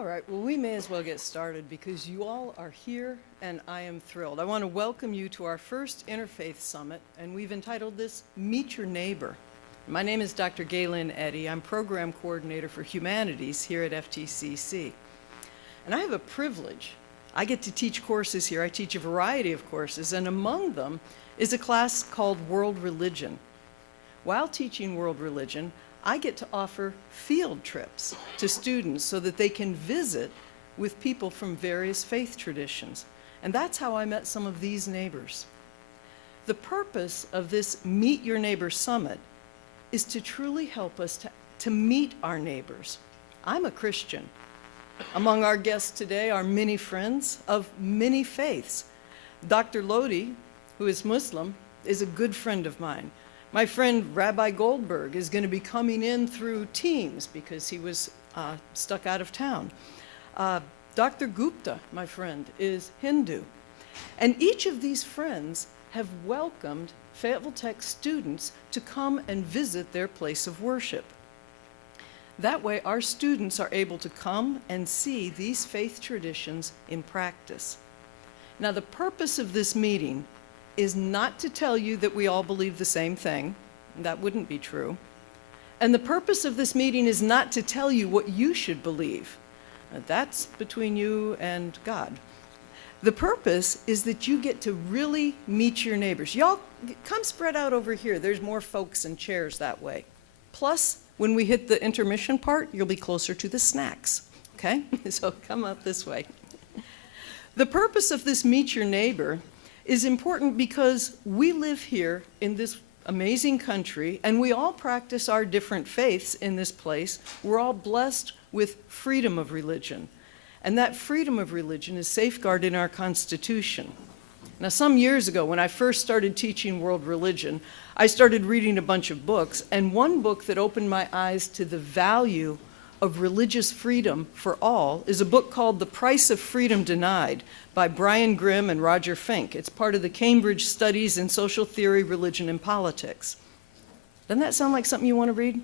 All right, well, we may as well get started because you all are here and I am thrilled. I want to welcome you to our first Interfaith Summit, and we've entitled this Meet Your Neighbor. My name is Dr. Galen Eddy. I'm Program Coordinator for Humanities here at FTCC. And I have a privilege. I get to teach courses here. I teach a variety of courses, and among them is a class called World Religion. While teaching World Religion, I get to offer field trips to students so that they can visit with people from various faith traditions. And that's how I met some of these neighbors. The purpose of this Meet Your Neighbor Summit is to truly help us to meet our neighbors. I'm a Christian. Among our guests today are many friends of many faiths. Dr. Lodi, who is Muslim, is a good friend of mine. My friend Rabbi Goldberg is going to be coming in through Teams because he was stuck out of town. Dr. Gupta, my friend, is Hindu. And each of these friends have welcomed Fayetteville Tech students to come and visit their place of worship. That way, our students are able to come and see these faith traditions in practice. Now, the purpose of this meeting is not to tell you that we all believe the same thing. That wouldn't be true. And the purpose of this meeting is not to tell you what you should believe. That's between you and God. The purpose is that you get to really meet your neighbors. Y'all, come spread out over here. There's more folks and chairs that way. Plus, when we hit the intermission part, you'll be closer to the snacks, okay? So come up this way. The purpose of this Meet Your Neighbor is important because we live here in this amazing country and we all practice our different faiths in this place. We're all blessed with freedom of religion. And that freedom of religion is safeguarded in our Constitution. Now, some years ago, when I first started teaching world religion, I started reading a bunch of books, and one book that opened my eyes to the value of religious freedom for all is a book called The Price of Freedom Denied by Brian Grimm and Roger Fink. It's part of the Cambridge Studies in Social Theory, Religion, and Politics. Doesn't that sound like something you want to read?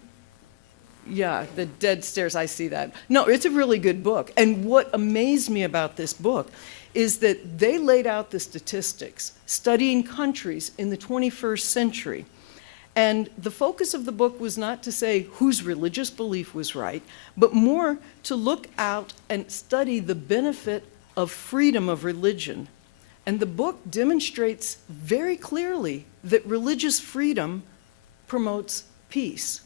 Yeah, the dead stares, I see that. No, it's a really good book. And what amazed me about this book is that they laid out the statistics, studying countries in the 21st century. And the focus of the book was not to say whose religious belief was right, but more to look out and study the benefit of freedom of religion. And the book demonstrates very clearly that religious freedom promotes peace.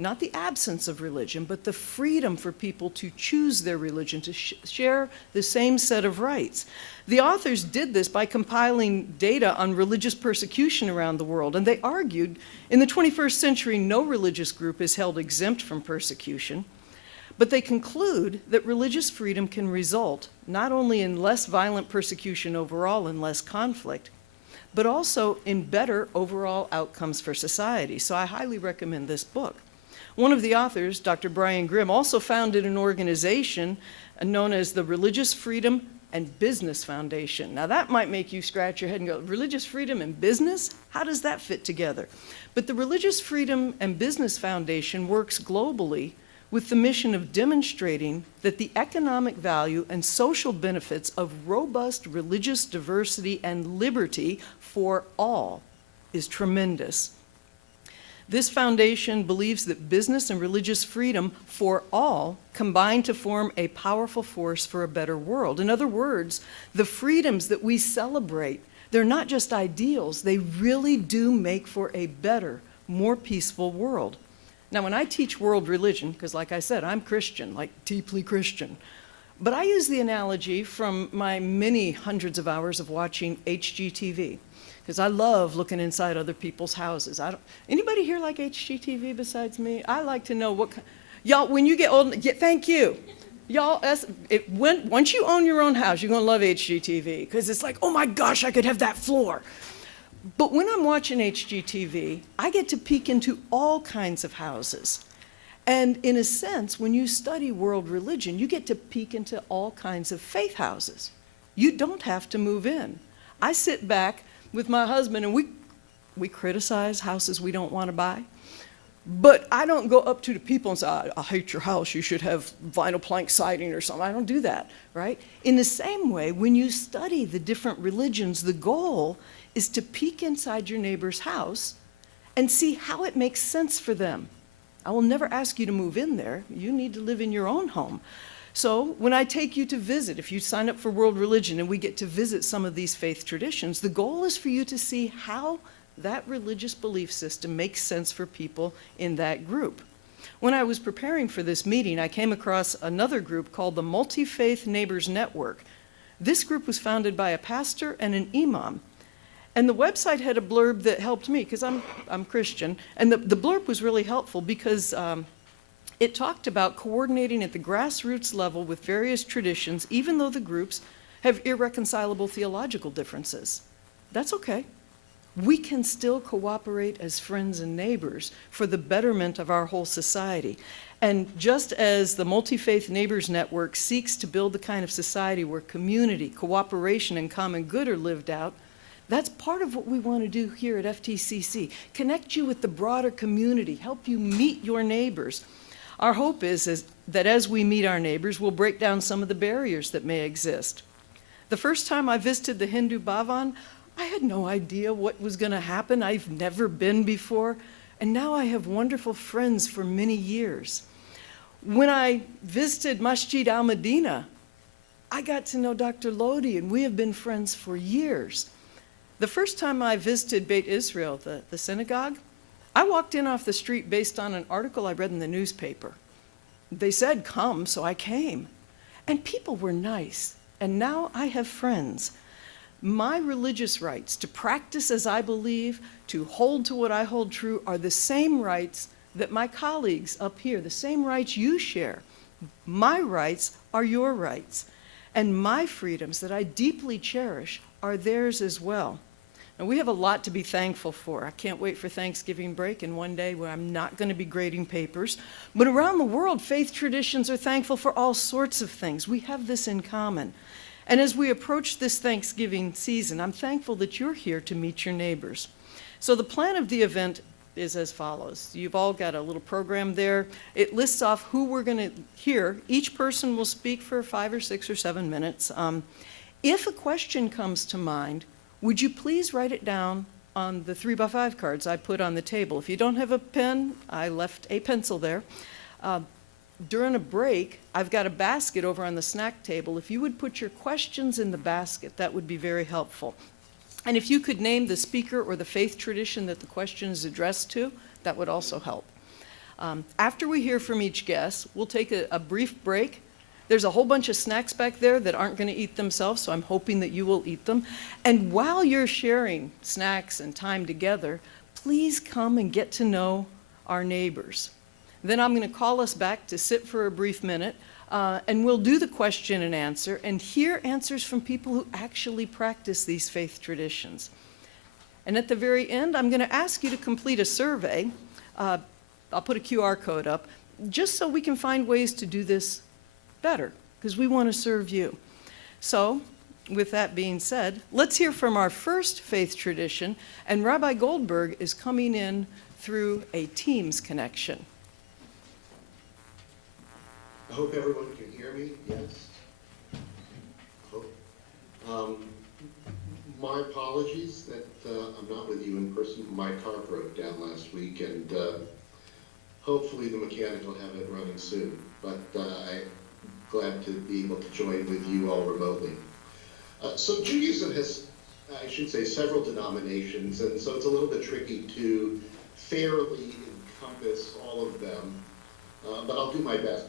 Not the absence of religion, but the freedom for people to choose their religion, to share the same set of rights. The authors did this by compiling data on religious persecution around the world, and they argued in the 21st century no religious group is held exempt from persecution, but they conclude that religious freedom can result not only in less violent persecution overall and less conflict, but also in better overall outcomes for society. So I highly recommend this book. One of the authors, Dr. Brian Grimm, also founded an organization known as the Religious Freedom and Business Foundation. Now that might make you scratch your head and go, religious freedom and business? How does that fit together? But the Religious Freedom and Business Foundation works globally with the mission of demonstrating that the economic value and social benefits of robust religious diversity and liberty for all is tremendous. This foundation believes that business and religious freedom for all combine to form a powerful force for a better world. In other words, the freedoms that we celebrate, they're not just ideals, they really do make for a better, more peaceful world. Now, when I teach world religion, because like I said, I'm Christian, like deeply Christian, but I use the analogy from my many hundreds of hours of watching HGTV. Because I love looking inside other people's houses. Anybody here like HGTV besides me? I like to know what, y'all, when you get old, thank you. Y'all, once you own your own house, you're gonna love HGTV, because it's like, oh my gosh, I could have that floor. But when I'm watching HGTV, I get to peek into all kinds of houses. And in a sense, when you study world religion, you get to peek into all kinds of faith houses. You don't have to move in. I sit back with my husband and we criticize houses we don't want to buy. But I don't go up to the people and say, I hate your house, you should have vinyl plank siding or something. I don't do that, right? In the same way, when you study the different religions, the goal is to peek inside your neighbor's house and see how it makes sense for them. I will never ask you to move in there. You need to live in your own home. So when I take you to visit, if you sign up for World Religion and we get to visit some of these faith traditions, the goal is for you to see how that religious belief system makes sense for people in that group. When I was preparing for this meeting, I came across another group called the Multi-Faith Neighbors Network. This group was founded by a pastor and an imam. And the website had a blurb that helped me, because I'm Christian, and the blurb was really helpful because it talked about coordinating at the grassroots level with various traditions, even though the groups have irreconcilable theological differences. That's okay. We can still cooperate as friends and neighbors for the betterment of our whole society. And just as the Multi-Faith Neighbors Network seeks to build the kind of society where community, cooperation, and common good are lived out, that's part of what we want to do here at FTCC. Connect you with the broader community, help you meet your neighbors. Our hope is that as we meet our neighbors, we'll break down some of the barriers that may exist. The first time I visited the Hindu Bhavan, I had no idea what was going to happen. I've never been before, and now I have wonderful friends for many years. When I visited Masjid al-Madinah, I got to know Dr. Lodi, and we have been friends for years. The first time I visited Beit Israel, the synagogue, I walked in off the street based on an article I read in the newspaper. They said, come, so I came. And people were nice, and now I have friends. My religious rights to practice as I believe, to hold to what I hold true, are the same rights that my colleagues up here, the same rights you share. My rights are your rights, and my freedoms that I deeply cherish are theirs as well. And we have a lot to be thankful for. I can't wait for Thanksgiving break and one day where I'm not going to be grading papers. But around the world, faith traditions are thankful for all sorts of things. We have this in common. And as we approach this Thanksgiving season, I'm thankful that you're here to meet your neighbors. So the plan of the event is as follows. You've all got a little program there. It lists off who we're going to hear. Each person will speak for 5 or 6 or 7 minutes. If a question comes to mind, would you please write it down on the 3x5 cards I put on the table? If you don't have a pen, I left a pencil there. During a break, I've got a basket over on the snack table. If you would put your questions in the basket, that would be very helpful. And if you could name the speaker or the faith tradition that the question is addressed to, that would also help. After we hear from each guest, we'll take a brief break. There's a whole bunch of snacks back there that aren't going to eat themselves, so I'm hoping that you will eat them. And while you're sharing snacks and time together, please come and get to know our neighbors. Then I'm going to call us back to sit for a brief minute, and we'll do the question and answer and hear answers from people who actually practice these faith traditions. And at the very end, I'm going to ask you to complete a survey. I'll put a QR code up, just so we can find ways to do this better, because we want to serve you. So, with that being said, let's hear from our first faith tradition, and Rabbi Goldberg is coming in through a Teams connection. I hope everyone can hear me, yes? My apologies that I'm not with you in person. My car broke down last week, and hopefully the mechanic will have it running soon. But I'm glad to be able to join with you all remotely. So Judaism has, I should say, several denominations, and so it's a little bit tricky to fairly encompass all of them, but I'll do my best.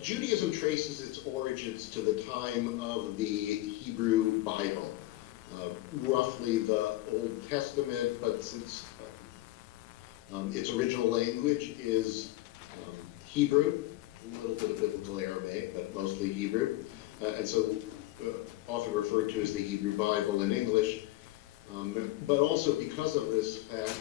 Judaism traces its origins to the time of the Hebrew Bible, roughly the Old Testament, but since its original language is Hebrew, a little bit of biblical Aramaic, but mostly Hebrew, and so often referred to as the Hebrew Bible in English, but also because of this fact,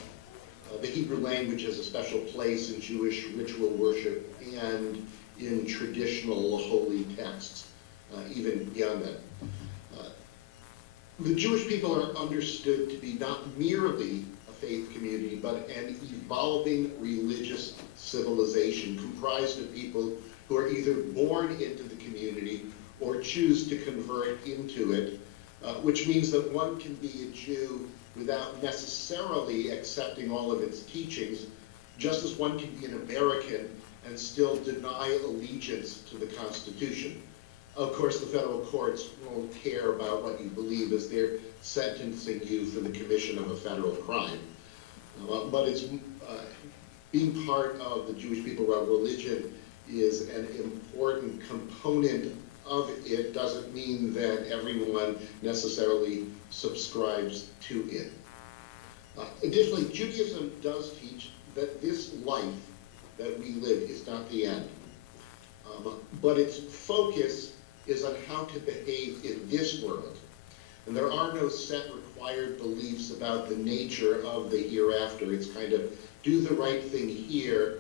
the Hebrew language has a special place in Jewish ritual worship and in traditional holy texts, even beyond that. The Jewish people are understood to be not merely a faith community, but an evolving religious civilization comprised of people who are either born into the community or choose to convert into it, which means that one can be a Jew without necessarily accepting all of its teachings, just as one can be an American and still deny allegiance to the Constitution. Of course, the federal courts won't care about what you believe as they're sentencing you for the commission of a federal crime. But it's being part of the Jewish people, while religion is an important component of it, doesn't mean that everyone necessarily subscribes to it. Additionally, Judaism does teach that this life that we live is not the end, but its focus is on how to behave in this world. And there are no set required beliefs about the nature of the hereafter. It's kind of do the right thing here,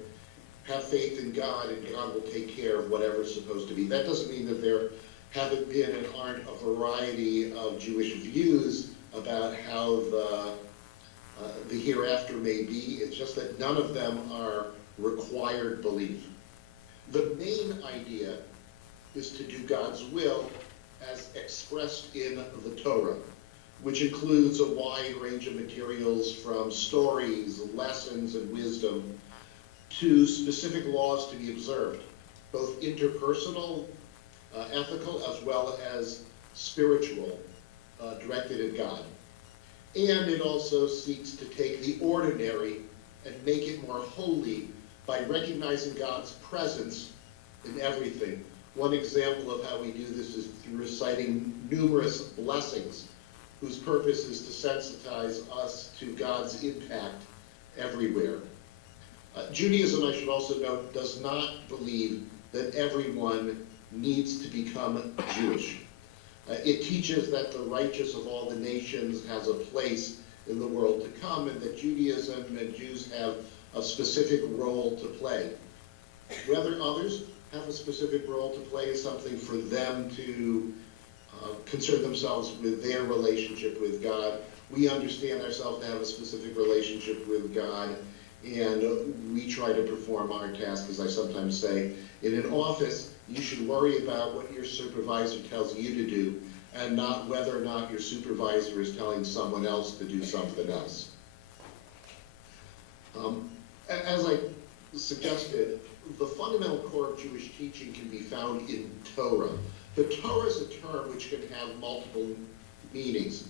have faith in God, and God will take care of whatever's supposed to be. That doesn't mean that there haven't been and aren't a variety of Jewish views about how the hereafter may be. It's just that none of them are required belief. The main idea is to do God's will as expressed in the Torah, which includes a wide range of materials from stories, lessons, and wisdom to specific laws to be observed, both interpersonal, ethical, as well as spiritual, directed at God. And it also seeks to take the ordinary and make it more holy by recognizing God's presence in everything. One example of how we do this is through reciting numerous blessings, whose purpose is to sensitize us to God's impact everywhere. Judaism, I should also note, does not believe that everyone needs to become Jewish. It teaches that the righteous of all the nations has a place in the world to come, and that Judaism and Jews have a specific role to play. Whether others have a specific role to play is something for them to concern themselves with their relationship with God. We understand ourselves to have a specific relationship with God, and we try to perform our task, as I sometimes say. In an office, you should worry about what your supervisor tells you to do, and not whether or not your supervisor is telling someone else to do something else. As I suggested, the fundamental core of Jewish teaching can be found in Torah. The Torah is a term which can have multiple meanings.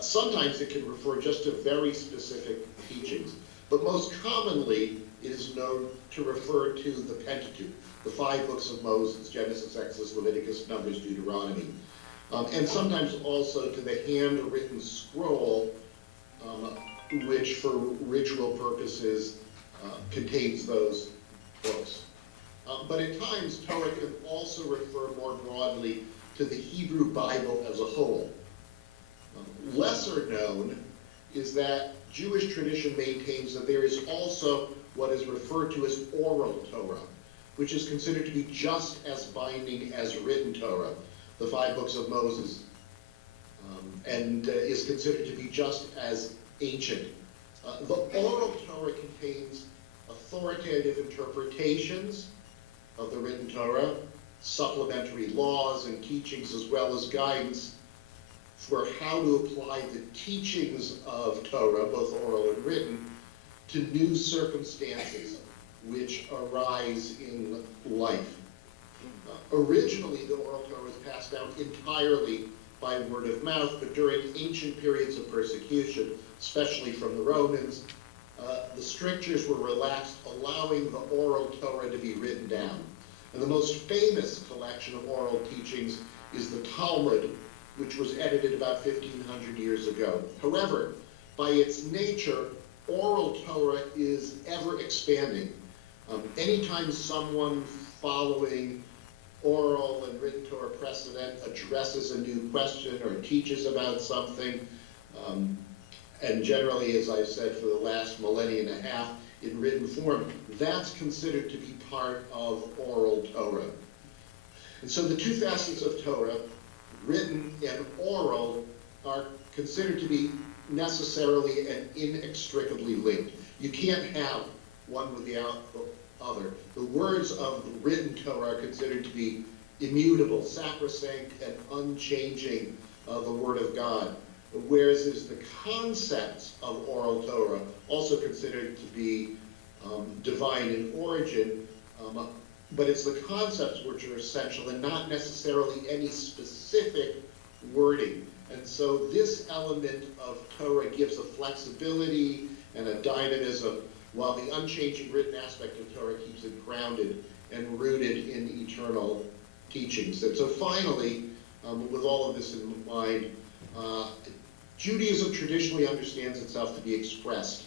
Sometimes it can refer just to very specific teachings, but most commonly it is known to refer to the Pentateuch, the 5 books of Moses, Genesis, Exodus, Leviticus, Numbers, Deuteronomy, and sometimes also to the handwritten scroll, which for ritual purposes contains those books. But at times, Torah can also refer more broadly to the Hebrew Bible as a whole. Lesser known is that Jewish tradition maintains that there is also what is referred to as oral Torah, which is considered to be just as binding as written Torah, the 5 books of Moses, and is considered to be just as ancient. The oral Torah contains authoritative interpretations of the written Torah, supplementary laws and teachings, as well as guidance for how to apply the teachings of Torah, both oral and written, to new circumstances which arise in life. Originally, the oral Torah was passed down entirely by word of mouth, but during ancient periods of persecution, especially from the Romans, the strictures were relaxed, allowing the oral Torah to be written down. And the most famous collection of oral teachings is the Talmud, which was edited about 1,500 years ago. However, by its nature, oral Torah is ever expanding. Anytime someone following oral and written Torah precedent addresses a new question or teaches about something, and generally, as I've said for the last millennia and a half, in written form, that's considered to be part of oral Torah. And so the two facets of Torah, written and oral, are considered to be necessarily and inextricably linked. You can't have one without the other. The words of the written Torah are considered to be immutable, sacrosanct, and unchanging, the Word of God. Whereas there's the concepts of oral Torah, also considered to be divine in origin, but it's the concepts which are essential and not necessarily any specific wording. And so this element of Torah gives a flexibility and a dynamism, while the unchanging written aspect of Torah keeps it grounded and rooted in eternal teachings. And so finally, with all of this in mind, Judaism traditionally understands itself to be expressed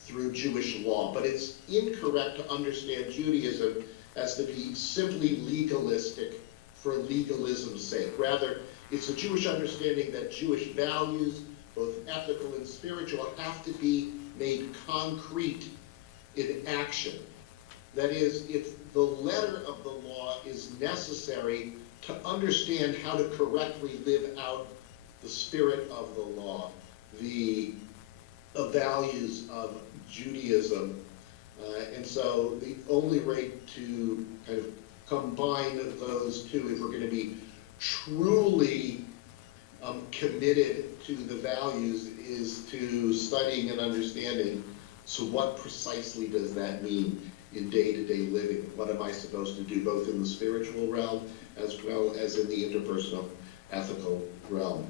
through Jewish law, but it's incorrect to understand Judaism as to be simply legalistic for legalism's sake. Rather, it's a Jewish understanding that Jewish values, both ethical and spiritual, have to be made concrete in action. That is, if the letter of the law is necessary to understand how to correctly live out the spirit of the law, the values of Judaism. And so the only way to kind of combine those two, if we're going to be truly committed to the values, is to studying and understanding, so what precisely does that mean in day-to-day living? What am I supposed to do, both in the spiritual realm as well as in the interpersonal ethical realm?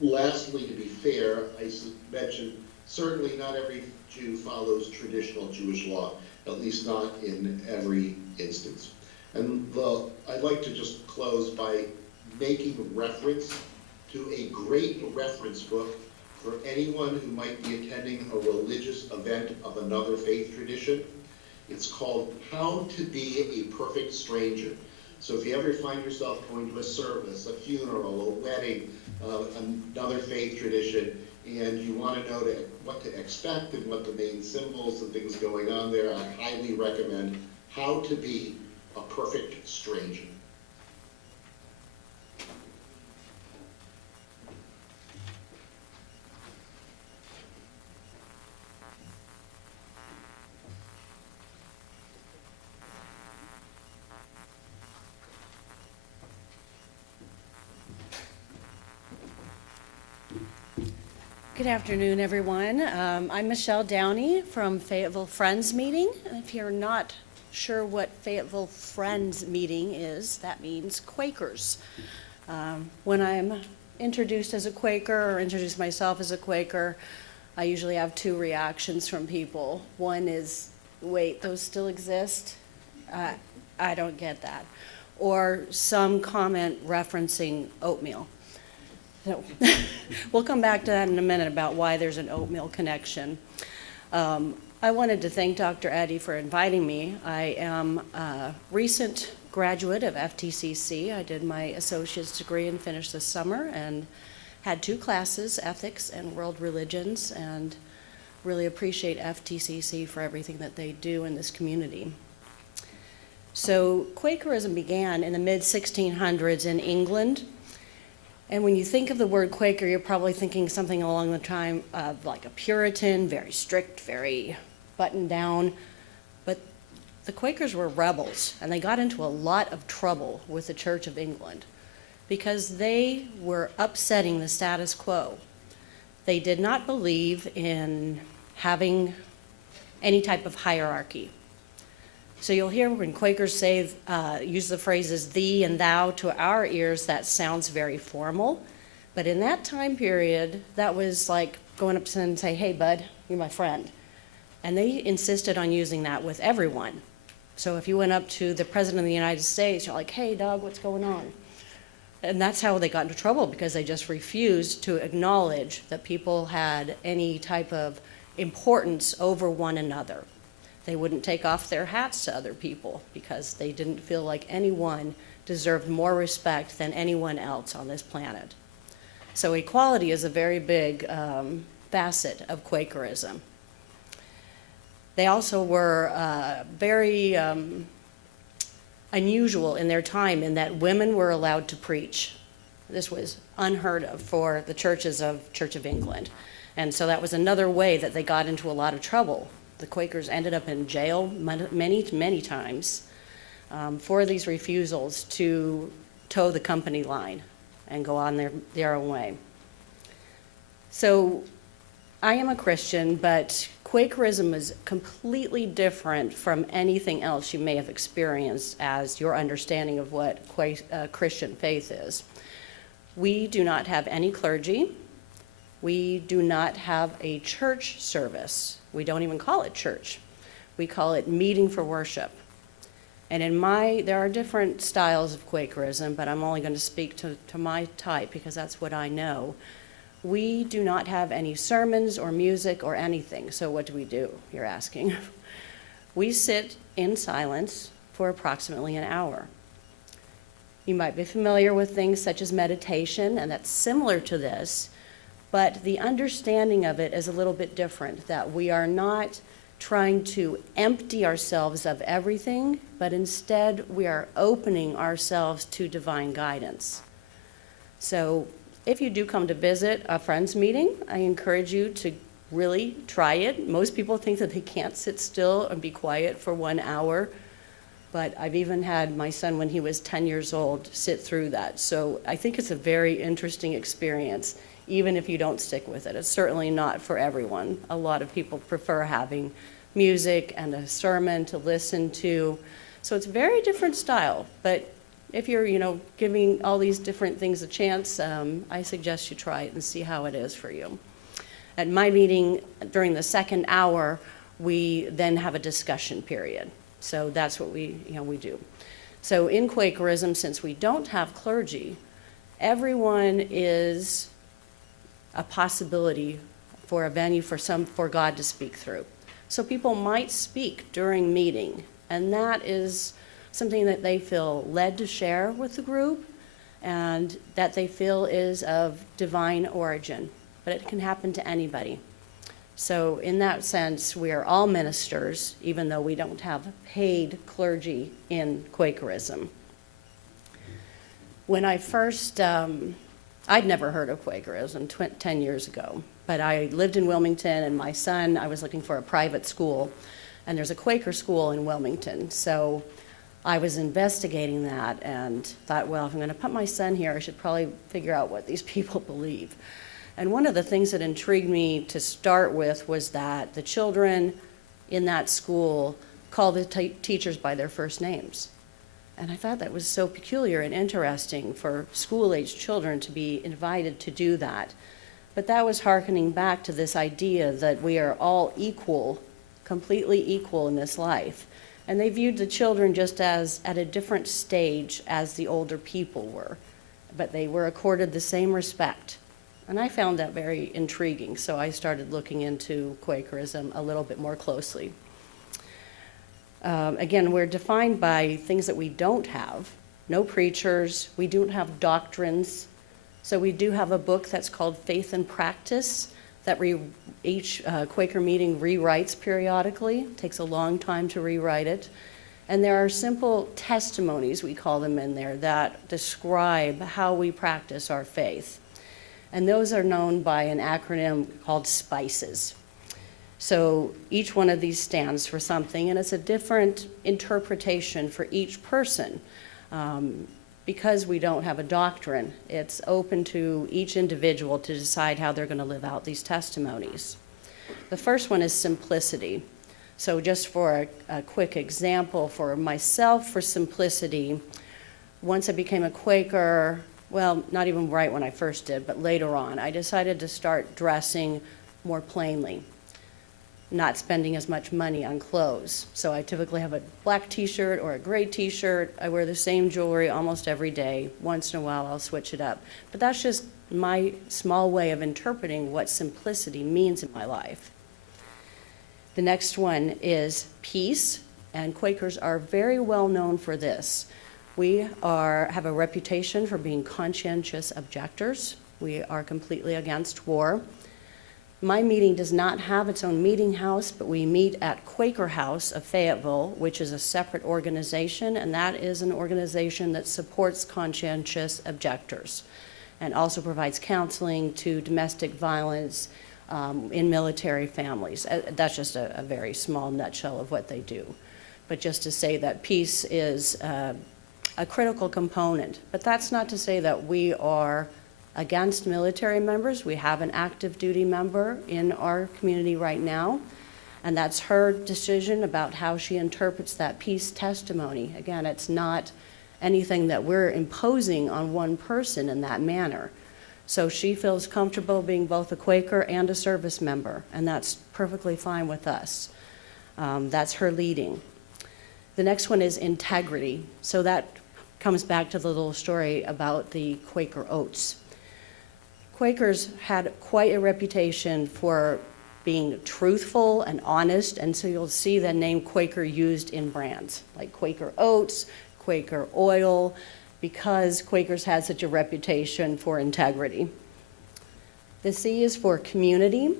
Lastly, to be fair, I mentioned certainly not every Jew follows traditional Jewish law, at least not in every instance. And I'd like to just close by making reference to a great reference book for anyone who might be attending a religious event of another faith tradition. It's called How to Be a Perfect Stranger. So if you ever find yourself going to a service, a funeral, a wedding, another faith tradition, and you want to know what to expect and what the main symbols and things going on there, I highly recommend How to Be a Perfect Stranger. Good afternoon, everyone. I'm Michelle Downey from Fayetteville Friends Meeting. And if you're not sure what Fayetteville Friends Meeting is, that means Quakers. When I'm introduced as a Quaker or introduce myself as a Quaker, I usually have two reactions from people. One is, wait, those still exist? I don't get that. Or some comment referencing oatmeal. So we'll come back to that in a minute about why there's an oatmeal connection. I wanted to thank Dr. Eddy for inviting me. I am a recent graduate of FTCC. I did my associate's degree and finished this summer and had 2 classes, ethics and world religions, and really appreciate FTCC for everything that they do in this community. So Quakerism began in the mid-1600s in England. And when you think of the word Quaker, you're probably thinking something along the time of like a Puritan, very strict, very buttoned down. But the Quakers were rebels, and they got into a lot of trouble with the Church of England because they were upsetting the status quo. They did not believe in having any type of hierarchy. So you'll hear when Quakers say, use the phrases thee and thou, to our ears, that sounds very formal. But in that time period, that was like going up to someone and say, hey, bud, you're my friend. And they insisted on using that with everyone. So if you went up to the President of the United States, you're like, hey, dog, what's going on? And that's how they got into trouble, because they just refused to acknowledge that people had any type of importance over one another. They wouldn't take off their hats to other people because they didn't feel like anyone deserved more respect than anyone else on this planet. So equality is a very big facet of Quakerism. They also were very unusual in their time in that women were allowed to preach. This was unheard of for the churches of Church of England. And so that was another way that they got into a lot of trouble. The Quakers ended up in jail many, many times for these refusals to toe the company line and go on their own way. So I am a Christian, but Quakerism is completely different from anything else you may have experienced as your understanding of what Christian faith is. We do not have any clergy. We do not have a church service. We don't even call it church. We call it meeting for worship. And there are different styles of Quakerism, but I'm only going to speak to my type because that's what I know. We do not have any sermons or music or anything. So what do? You're asking. We sit in silence for approximately an hour. You might be familiar with things such as meditation, and that's similar to this, but the understanding of it is a little bit different, that we are not trying to empty ourselves of everything, but instead we are opening ourselves to divine guidance. So if you do come to visit a friends meeting, I encourage you to really try it. Most people think that they can't sit still and be quiet for 1 hour, but I've even had my son, when he was 10 years old, sit through that. So I think it's a very interesting experience, even if you don't stick with it. It's certainly not for everyone. A lot of people prefer having music and a sermon to listen to. So it's a very different style, but if you're, giving all these different things a chance, I suggest you try it and see how it is for you. At my meeting, during the second hour, we then have a discussion period. So that's what we do. So in Quakerism, since we don't have clergy, everyone is a possibility for a venue for God to speak through. So people might speak during meeting, and that is something that they feel led to share with the group and that they feel is of divine origin, but it can happen to anybody. So in that sense, we are all ministers, even though we don't have paid clergy in Quakerism. When I first, I'd never heard of Quakerism 10 years ago, but I lived in Wilmington, and my son, I was looking for a private school, and there's a Quaker school in Wilmington. So I was investigating that and thought, well, if I'm going to put my son here, I should probably figure out what these people believe. And one of the things that intrigued me to start with was that the children in that school call the teachers by their first names. And I thought that was so peculiar and interesting for school-age children to be invited to do that. But that was hearkening back to this idea that we are all equal, completely equal in this life. And they viewed the children just as at a different stage as the older people were, but they were accorded the same respect. And I found that very intriguing, so I started looking into Quakerism a little bit more closely. Again, we're defined by things that we don't have. No preachers, we don't have doctrines. So we do have a book that's called Faith and Practice that each Quaker meeting rewrites periodically. It takes a long time to rewrite it. And there are simple testimonies, we call them in there, that describe how we practice our faith. And those are known by an acronym called SPICES. So each one of these stands for something, and it's a different interpretation for each person. Because we don't have a doctrine, it's open to each individual to decide how they're going to live out these testimonies. The first one is simplicity. So just for a quick example for myself, for simplicity, once I became a Quaker, well, not even right when I first did, but later on, I decided to start dressing more plainly, not spending as much money on clothes. So I typically have a black t-shirt or a gray t-shirt. I wear the same jewelry almost every day. Once in a while, I'll switch it up. But that's just my small way of interpreting what simplicity means in my life. The next one is peace, and Quakers are very well known for this. We have a reputation for being conscientious objectors. We are completely against war. My meeting does not have its own meeting house, but we meet at Quaker House of Fayetteville, which is a separate organization, and that is an organization that supports conscientious objectors. and also provides counseling to domestic violence in military families. That's just a very small nutshell of what they do. But just to say that peace is a critical component. But that's not to say that we are against military members. We have an active duty member in our community right now, and that's her decision about how she interprets that peace testimony. Again, it's not anything that we're imposing on one person in that manner. So she feels comfortable being both a Quaker and a service member, and that's perfectly fine with us. That's her leading. The next one is integrity. So that comes back to the little story about the Quaker oats. Quakers had quite a reputation for being truthful and honest, and so you'll see the name Quaker used in brands, like Quaker Oats, Quaker Oil, because Quakers had such a reputation for integrity. The C is for community.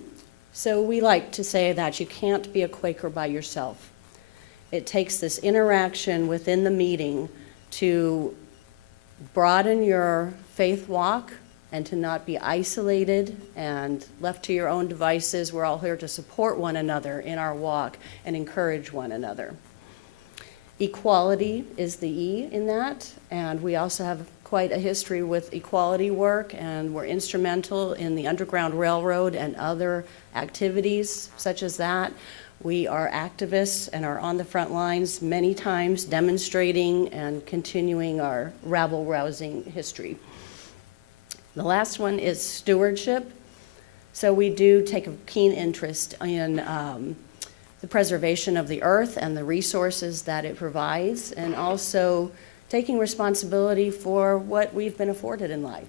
So we like to say that you can't be a Quaker by yourself. It takes this interaction within the meeting to broaden your faith walk and to not be isolated and left to your own devices. We're all here to support one another in our walk and encourage one another. Equality is the E in that, and we also have quite a history with equality work, and we're instrumental in the Underground Railroad and other activities such as that. We are activists and are on the front lines many times demonstrating and continuing our rabble-rousing history. The last one is stewardship. So we do take a keen interest in the preservation of the earth and the resources that it provides, and also taking responsibility for what we've been afforded in life.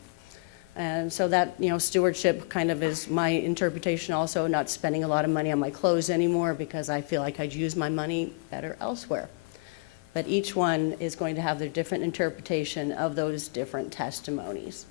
And so that, stewardship kind of is my interpretation also, not spending a lot of money on my clothes anymore because I feel like I'd use my money better elsewhere. But each one is going to have their different interpretation of those different testimonies.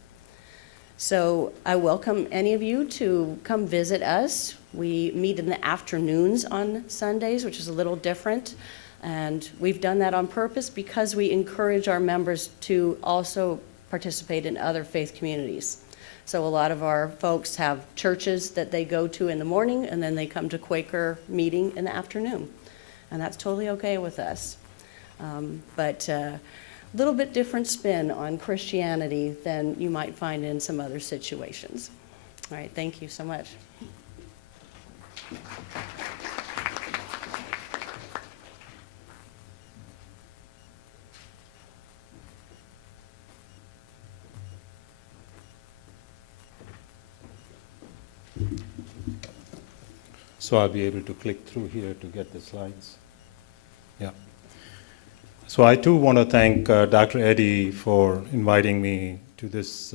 So I welcome any of you to come visit us. We meet in the afternoons on Sundays, which is a little different. And we've done that on purpose because we encourage our members to also participate in other faith communities. So a lot of our folks have churches that they go to in the morning, and then they come to Quaker meeting in the afternoon. And that's totally okay with us. But a little bit different spin on Christianity than you might find in some other situations. All right, thank you so much. So I'll be able to click through here to get the slides. Yeah. So I too want to thank Dr. Eddy for inviting me to this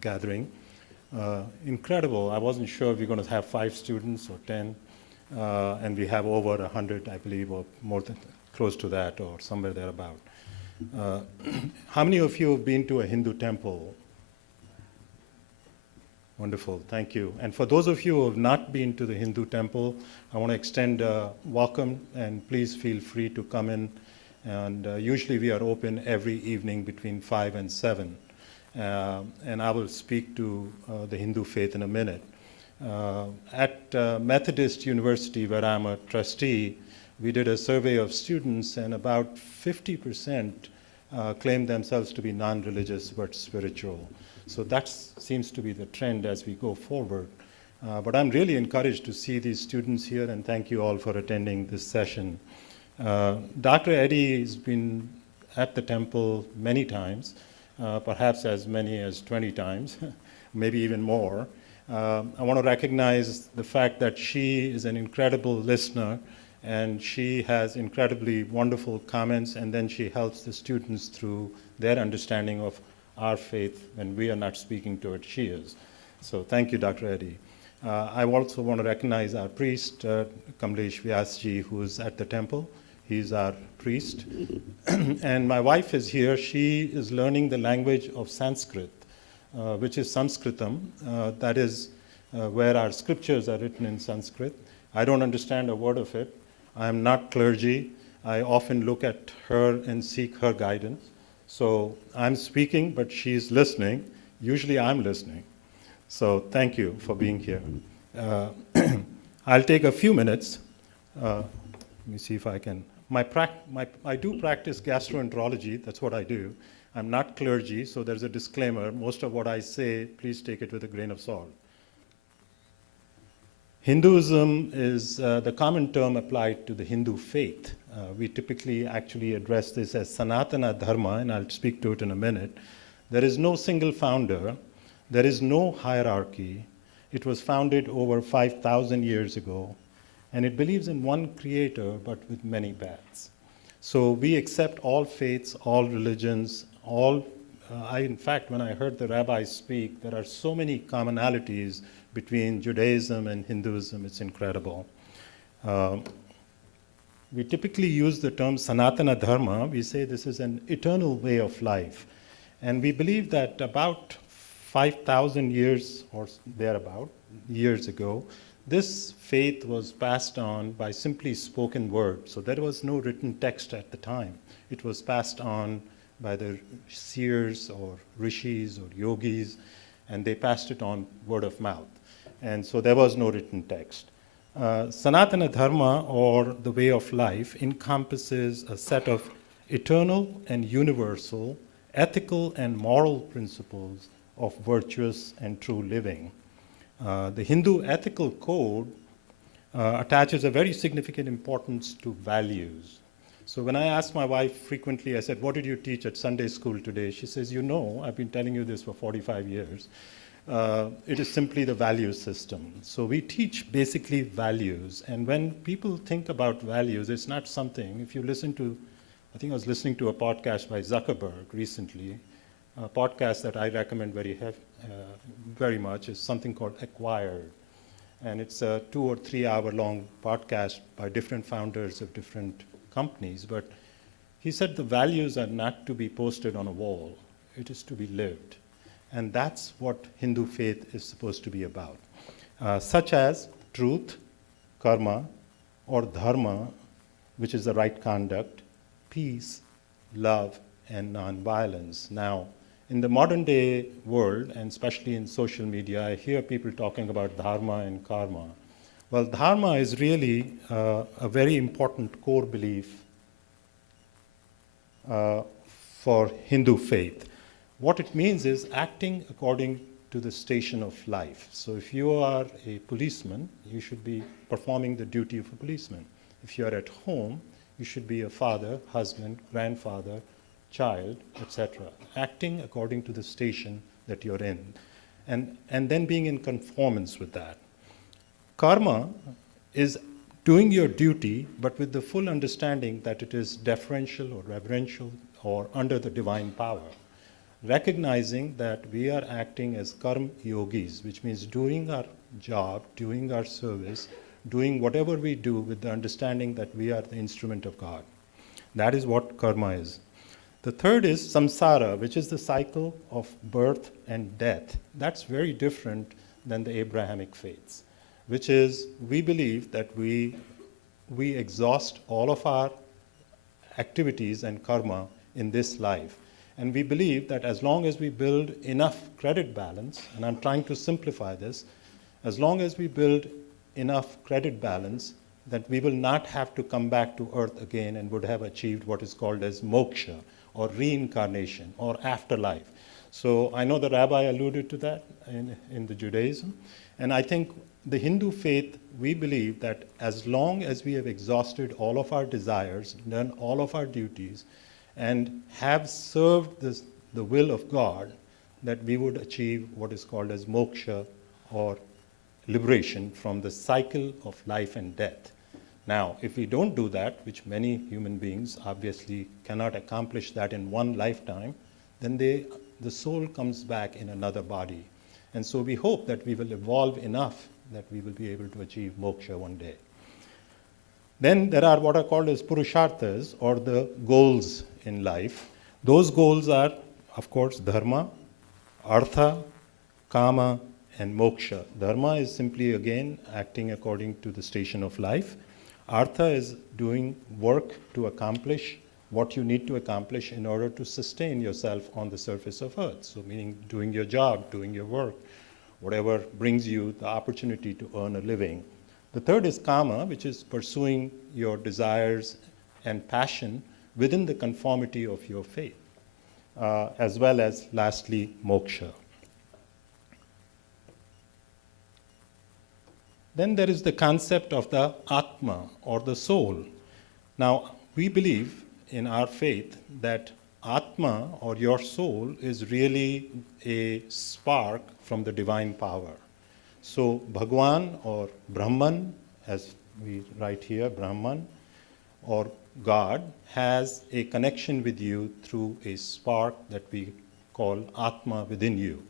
gathering. Incredible. I wasn't sure if we're going to have 5 students or 10, and we have over 100, I believe, or more than close to that, or somewhere thereabout. How many of you have been to a Hindu temple? Wonderful, thank you. And for those of you who have not been to the Hindu temple, I want to extend a welcome, and please feel free to come in. And usually we are open every evening between 5 and 7. And I will speak to the Hindu faith in a minute. At Methodist University, where I'm a trustee, we did a survey of students, and about 50% claim themselves to be non-religious but spiritual. So that seems to be the trend as we go forward. But I'm really encouraged to see these students here, and thank you all for attending this session. Dr. Eddy has been at the temple many times, perhaps as many as 20 times, maybe even more. I want to recognize the fact that she is an incredible listener, and she has incredibly wonderful comments, and then she helps the students through their understanding of our faith when we are not speaking to it, she is. So thank you, Dr. Eddy. I also want to recognize our priest, Kamlesh Vyasji, who is at the temple. He's our priest. And my wife is here. She is learning the language of Sanskrit, which is Sanskritam. That is where our scriptures are written in Sanskrit. I don't understand a word of it. I am not clergy. I often look at her and seek her guidance. So I'm speaking, but she's listening, Usually I'm listening. So thank you for being here. I'll take a few minutes. Let me see if I can. I do practice gastroenterology. That's what I do. I'm not clergy, so there's a disclaimer. Most of what I say, please take it with a grain of salt. Hinduism is the common term applied to the Hindu faith. We typically actually address this as Sanatana Dharma, and I'll speak to it in a minute. There is no single founder. There is no hierarchy. It was founded over 5,000 years ago, and it believes in one creator, but with many paths. So we accept all faiths, all religions, in fact, when I heard the rabbis speak, there are so many commonalities between Judaism and Hinduism, it's incredible. We typically use the term Sanatana Dharma. We say this is an eternal way of life. And we believe that about 5,000 years or thereabout, years ago, this faith was passed on by simply spoken word. So there was no written text at the time. It was passed on by the seers or rishis or yogis, and they passed it on word of mouth. And so there was no written text. Sanatana Dharma, or the way of life, encompasses a set of eternal and universal ethical and moral principles of virtuous and true living. The Hindu ethical code attaches a very significant importance to values. So when I ask my wife frequently, I said, what did you teach at Sunday school today? She says, you know, I've been telling you this for 45 years. It is simply the value system. So we teach basically values. And when people think about values, it's not something, if you listen to, I think I was listening to a podcast by Zuckerberg recently, a podcast that I recommend very much is something called Acquired. And it's a 2 or 3 hour long podcast by different founders of different companies. But he said the values are not to be posted on a wall. It is to be lived. And that's what Hindu faith is supposed to be about, such as truth, karma, or dharma, which is the right conduct, peace, love, and nonviolence. Now, in the modern day world, and especially in social media, I hear people talking about dharma and karma. Well, dharma is really a very important core belief for Hindu faith. What it means is acting according to the station of life. So if you are a policeman, you should be performing the duty of a policeman. If you are at home, you should be a father, husband, grandfather, child, etc. Acting according to the station that you're in, and then being in conformance with that. Karma is doing your duty, but with the full understanding that it is deferential or reverential or under the divine power. Recognizing that we are acting as karma yogis, which means doing our job, doing our service, doing whatever we do with the understanding that we are the instrument of God. That is what karma is. The third is samsara, which is the cycle of birth and death. That's very different than the Abrahamic faiths, which is we believe that we exhaust all of our activities and karma in this life. And we believe that as long as we build enough credit balance, and I'm trying to simplify this, as long as we build enough credit balance, that we will not have to come back to earth again and would have achieved what is called as moksha, or reincarnation, or afterlife. So I know the rabbi alluded to that in the Judaism. And I think the Hindu faith, we believe that as long as we have exhausted all of our desires, done all of our duties, and have served the will of God, that we would achieve what is called as moksha, or liberation from the cycle of life and death. Now, if we don't do that, which many human beings obviously cannot accomplish that in one lifetime, then the soul comes back in another body. And so we hope that we will evolve enough that we will be able to achieve moksha one day. Then there are what are called as purusharthas, or the goals in life. Those goals are, of course, dharma, artha, kama, and moksha. Dharma is simply, again, acting according to the station of life. Artha is doing work to accomplish what you need to accomplish in order to sustain yourself on the surface of earth. So meaning doing your job, doing your work, whatever brings you the opportunity to earn a living. The third is kama, which is pursuing your desires and passion within the conformity of your faith, as well as lastly, moksha. Then there is the concept of the Atma, or the soul. Now, we believe in our faith that Atma, or your soul, is really a spark from the divine power. So, Bhagwan, or Brahman, as we write here, Brahman, or God, has a connection with you through a spark that we call Atma within you.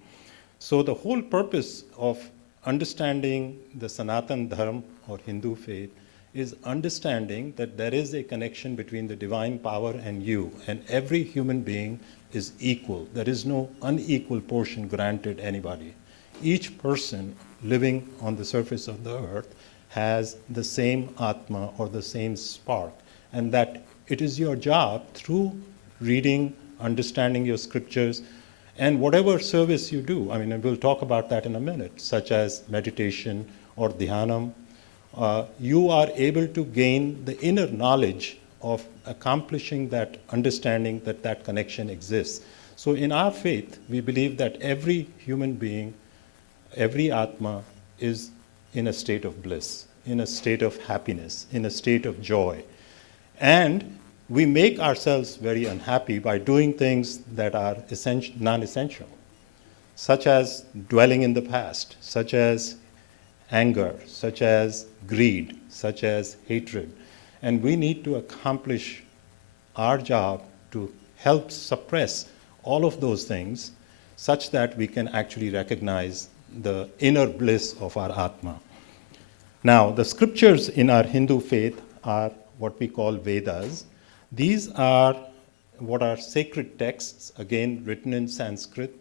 So, the whole purpose of understanding the Sanatan Dharma, or Hindu faith, is understanding that there is a connection between the divine power and you, and every human being is equal. There is no unequal portion granted anybody. Each person living on the surface of the earth has the same Atma, or the same spark, and that it is your job through reading, understanding your scriptures, and whatever service you do, I mean, we'll talk about that in a minute, such as meditation or dhyanam, you are able to gain the inner knowledge of accomplishing that understanding that that connection exists. So in our faith, we believe that every human being, every Atma is in a state of bliss, in a state of happiness, in a state of joy. And we make ourselves very unhappy by doing things that are non-essential, such as dwelling in the past, such as anger, such as greed, such as hatred. And we need to accomplish our job to help suppress all of those things such that we can actually recognize the inner bliss of our Atma. Now, the scriptures in our Hindu faith are what we call Vedas. These are what are sacred texts, again written in Sanskrit.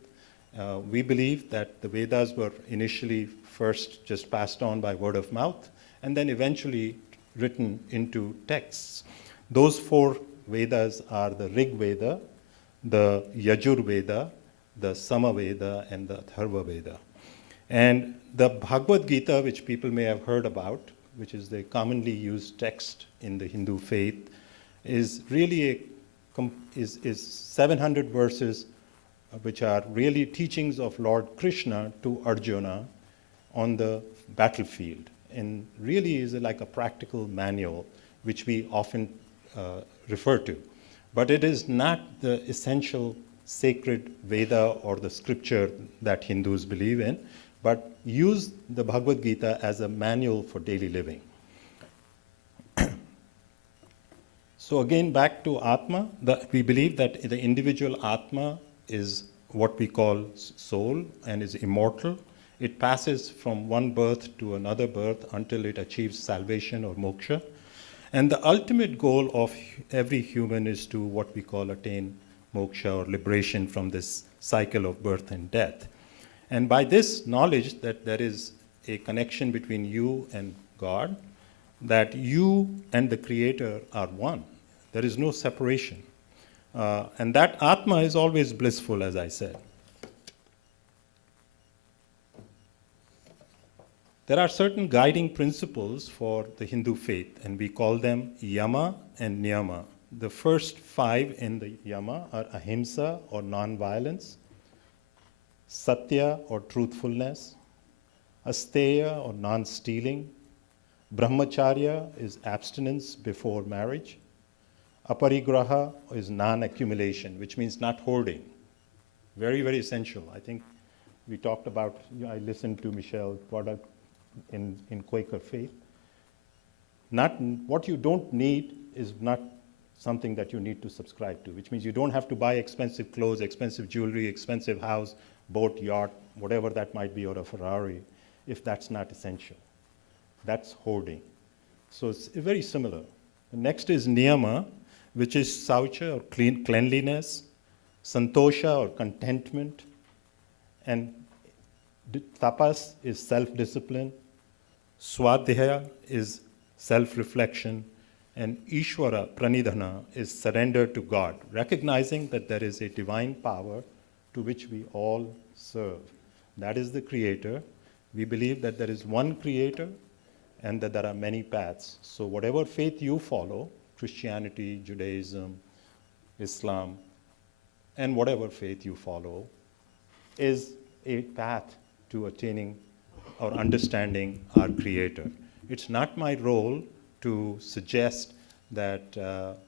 We believe that the Vedas were initially first just passed on by word of mouth, and then eventually written into texts. Those four Vedas are the Rig Veda, the Yajur Veda, the Sama Veda, and the Atharva Veda. And the Bhagavad Gita, which people may have heard about, which is the commonly used text in the Hindu faith, is really is 700 verses, which are really teachings of Lord Krishna to Arjuna on the battlefield, and really is like a practical manual which we often refer to. But it is not the essential sacred Veda or the scripture that Hindus believe in, but use the Bhagavad Gita as a manual for daily living. So again, back to Atma, we believe that the individual Atma is what we call soul and is immortal. It passes from one birth to another birth until it achieves salvation or moksha. And the ultimate goal of every human is to what we call attain moksha, or liberation from this cycle of birth and death. And by this knowledge that there is a connection between you and God, that you and the Creator are one. There is no separation. And that Atma is always blissful, as I said. There are certain guiding principles for the Hindu faith, and we call them Yama and Niyama. The first 5 in the Yama are Ahimsa, or non-violence, Satya, or truthfulness, Asteya, or non-stealing, Brahmacharya is abstinence before marriage, Aparigraha is non-accumulation, which means not hoarding. Very, very essential. I think we talked about, I listened to Michelle brought up in Quaker faith. What you don't need is not something that you need to subscribe to, which means you don't have to buy expensive clothes, expensive jewelry, expensive house, boat, yacht, whatever that might be, or a Ferrari, if that's not essential. That's hoarding. So it's very similar. The next is Niyama, which is Saucha, or cleanliness, Santosha, or contentment, and Tapas is self-discipline, Swadhyaya is self-reflection, And Ishvara Pranidhana is surrender to God, recognizing that there is a divine power to which we all serve. That is the creator. We believe that there is one creator and that there are many paths. So whatever faith you follow, Christianity, Judaism, Islam, and whatever faith you follow, is a path to attaining or understanding our creator. It's not my role to suggest that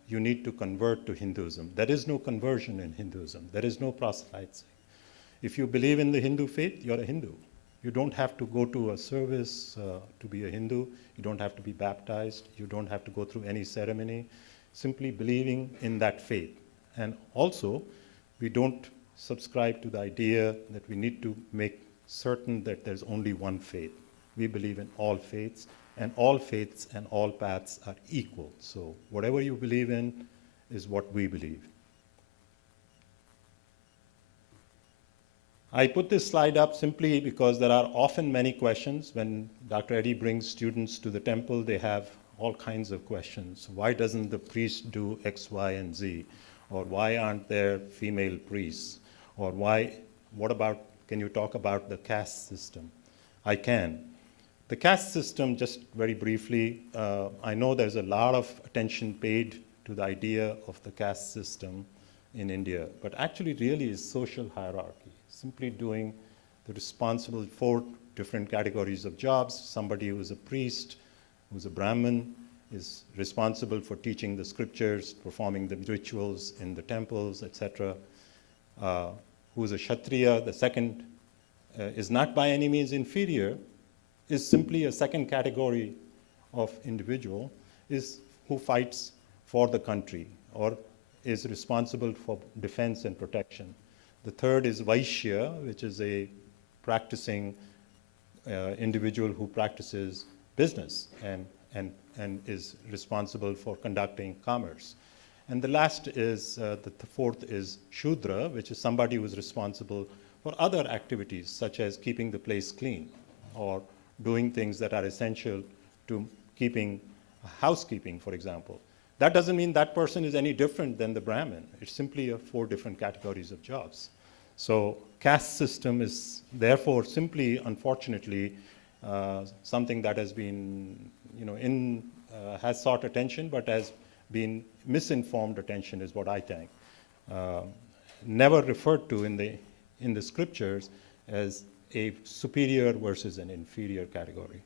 you need to convert to Hinduism. There is no conversion in Hinduism. There is no proselytizing. If you believe in the Hindu faith, you're a Hindu. You don't have to go to a service to be a Hindu. You don't have to be baptized. You don't have to go through any ceremony. Simply believing in that faith. And also, we don't subscribe to the idea that we need to make certain that there's only one faith. We believe in all faiths and all paths are equal. So whatever you believe in is what we believe. I put this slide up simply because there are often many questions. When Dr. Eddy brings students to the temple, they have all kinds of questions. Why doesn't the priest do X, Y, and Z? Or why aren't there female priests? Or can you talk about the caste system? I can. The caste system, just very briefly, I know there's a lot of attention paid to the idea of the caste system in India, but actually really is social hierarchy, simply doing the responsible for different categories of jobs. Somebody who is a priest, who's a Brahmin, is responsible for teaching the scriptures, performing the rituals in the temples, etc. Who is a Kshatriya, the second, is not by any means inferior, is simply a second category of individual, is who fights for the country or is responsible for defense and protection. The third is Vaishya, which is a practicing individual who practices business and is responsible for conducting commerce. And the last is, the fourth is Shudra, which is somebody who is responsible for other activities, such as keeping the place clean or doing things that are essential to keeping housekeeping, for example. That doesn't mean that person is any different than the Brahmin. It's simply 4 different categories of jobs. So caste system is therefore simply, unfortunately, something that has been, has sought attention, but has been misinformed attention is what I think. Never referred to in the scriptures as a superior versus an inferior category.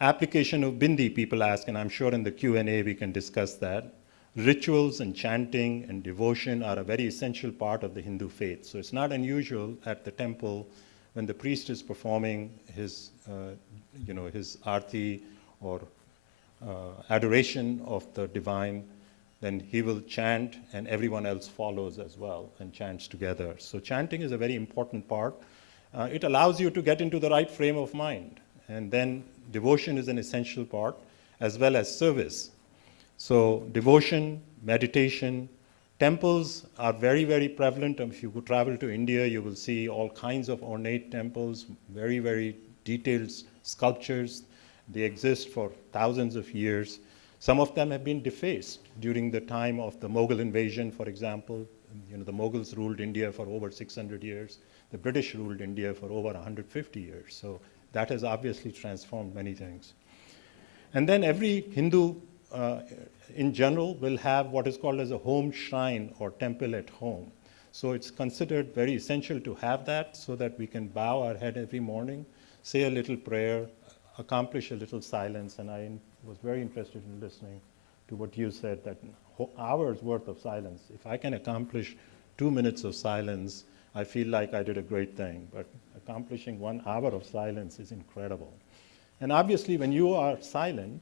Application of bindi, people ask, and I'm sure in the Q&A we can discuss that. Rituals and chanting and devotion are a very essential part of the Hindu faith. So it's not unusual at the temple when the priest is performing his, his arti or adoration of the divine, then he will chant and everyone else follows as well and chants together. So chanting is a very important part. It allows you to get into the right frame of mind. And then devotion is an essential part, as well as service. So devotion, meditation, temples are very, very prevalent. If you travel to India, you will see all kinds of ornate temples, very, very detailed sculptures. They exist for thousands of years. Some of them have been defaced during the time of the Mughal invasion, for example. The Mughals ruled India for over 600 years. The British ruled India for over 150 years. So that has obviously transformed many things. And then every Hindu, in general, will have what is called as a home shrine or temple at home. So it's considered very essential to have that so that we can bow our head every morning, say a little prayer, accomplish a little silence. And I was very interested in listening to what you said, that hours worth of silence. If I can accomplish 2 minutes of silence, I feel like I did a great thing. But accomplishing 1 hour of silence is incredible. And obviously, when you are silent,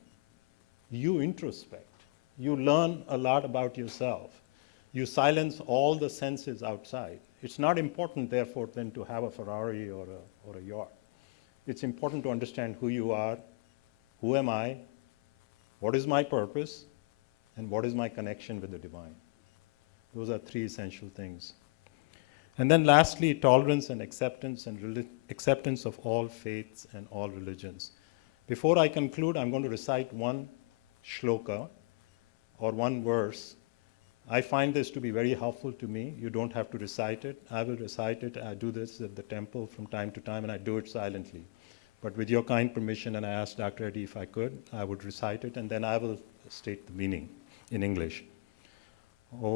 you introspect. You learn a lot about yourself. You silence all the senses outside. It's not important, therefore, then to have a Ferrari or a yacht. It's important to understand who you are, who am I, what is my purpose, and what is my connection with the divine. Those are 3 essential things. And then lastly, tolerance and acceptance of all faiths and all religions. Before I conclude, I'm going to recite one shloka or one verse, I find this to be very helpful to me. You don't have to recite it. I will recite it. I do this at the temple from time to time, and I do it silently. But with your kind permission, and I asked Dr. Eddy if I could, I would recite it, and then I will state the meaning in English. Om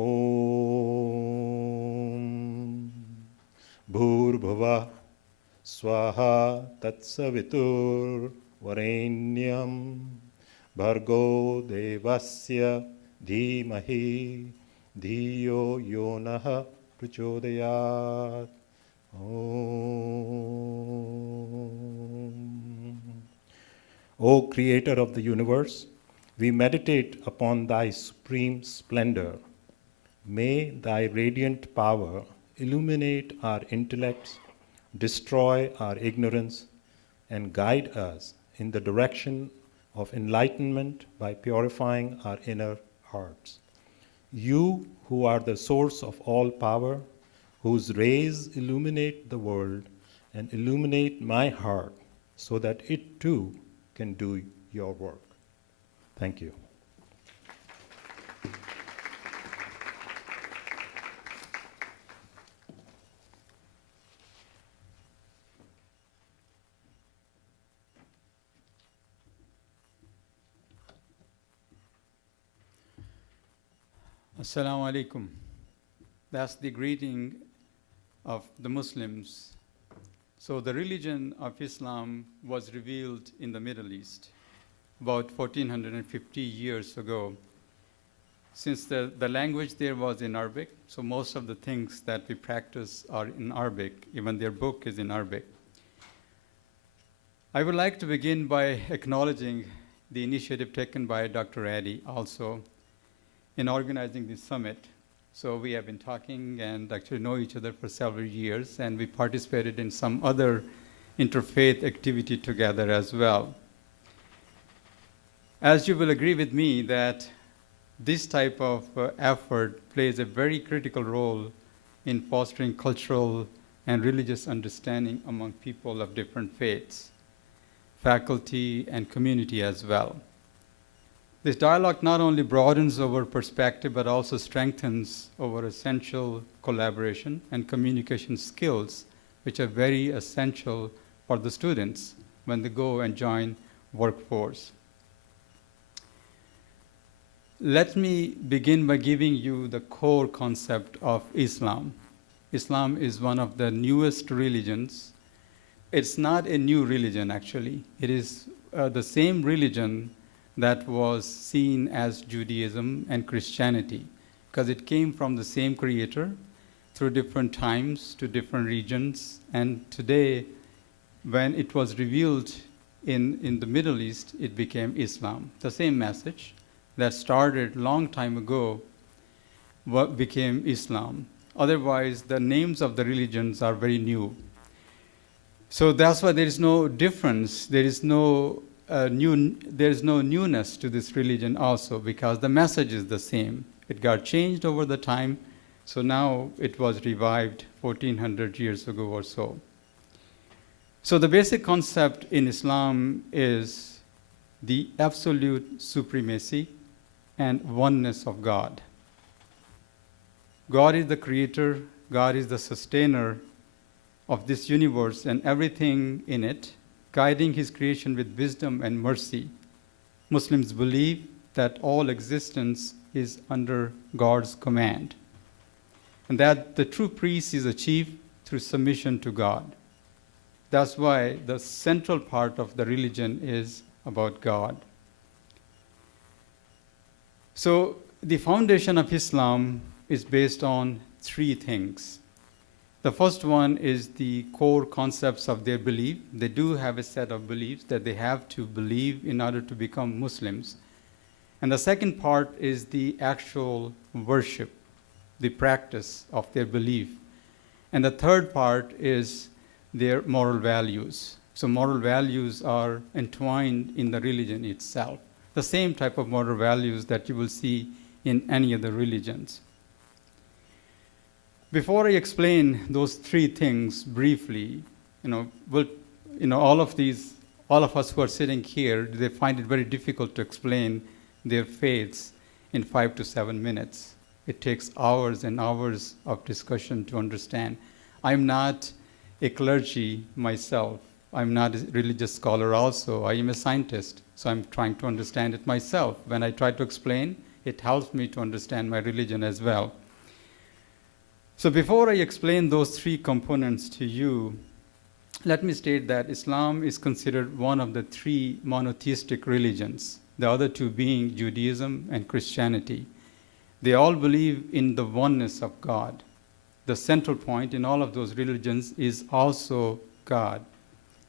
Bhurbhuva Swaha Tatsavitur Varenyam Bhargo Devasya Dhimahi Dhiyo Yonaha Prachodayat. Om. O Creator of the universe, we meditate upon thy supreme splendor. May thy radiant power illuminate our intellects, destroy our ignorance, and guide us in the direction of enlightenment by purifying our inner hearts. You who are the source of all power, whose rays illuminate the world and illuminate my heart so that it too can do your work. Thank you. Assalamu alaikum. That's the greeting of the Muslims. So the religion of Islam was revealed in the Middle East about 1450 years ago. Since the language there was in Arabic, so most of the things that we practice are in Arabic, even their book is in Arabic. I would like to begin by acknowledging the initiative taken by Dr. Eddy also in organizing this summit. So we have been talking and actually know each other for several years, and we participated in some other interfaith activity together as well. As you will agree with me that this type of effort plays a very critical role in fostering cultural and religious understanding among people of different faiths, faculty, and community as well. This dialogue not only broadens our perspective, but also strengthens our essential collaboration and communication skills, which are very essential for the students when they go and join workforce. Let me begin by giving you the core concept of Islam. Islam is one of the newest religions. It's not a new religion, actually. It is the same religion that was seen as Judaism and Christianity, because it came from the same creator through different times to different regions. And today, when it was revealed in the Middle East, it became Islam. The same message that started long time ago became Islam. Otherwise, the names of the religions are very new. So that's why there is no difference. There is no newness to this religion also, because the message is the same. It got changed over the time, so now it was revived 1400 years ago or so. So the basic concept in Islam is the absolute supremacy and oneness of God. God is the creator, God is the sustainer of this universe and everything in it, guiding his creation with wisdom and mercy. Muslims believe that all existence is under God's command, and that the true peace is achieved through submission to God. That's why the central part of the religion is about God. So the foundation of Islam is based on three things. The first one is the core concepts of their belief. They do have a set of beliefs that they have to believe in order to become Muslims. And the second part is the actual worship, the practice of their belief. And the third part is their moral values. So moral values are entwined in the religion itself, the same type of moral values that you will see in any other religions. Before I explain those three things briefly, all of us who are sitting here, they find it very difficult to explain their faiths in 5 to 7 minutes. It takes hours and hours of discussion to understand. I'm not a clergy myself. I'm not a religious scholar also. I am a scientist, so I'm trying to understand it myself. When I try to explain, it helps me to understand my religion as well. So before I explain those three components to you, let me state that Islam is considered one of the three monotheistic religions, the other two being Judaism and Christianity. They all believe in the oneness of God. The central point in all of those religions is also God,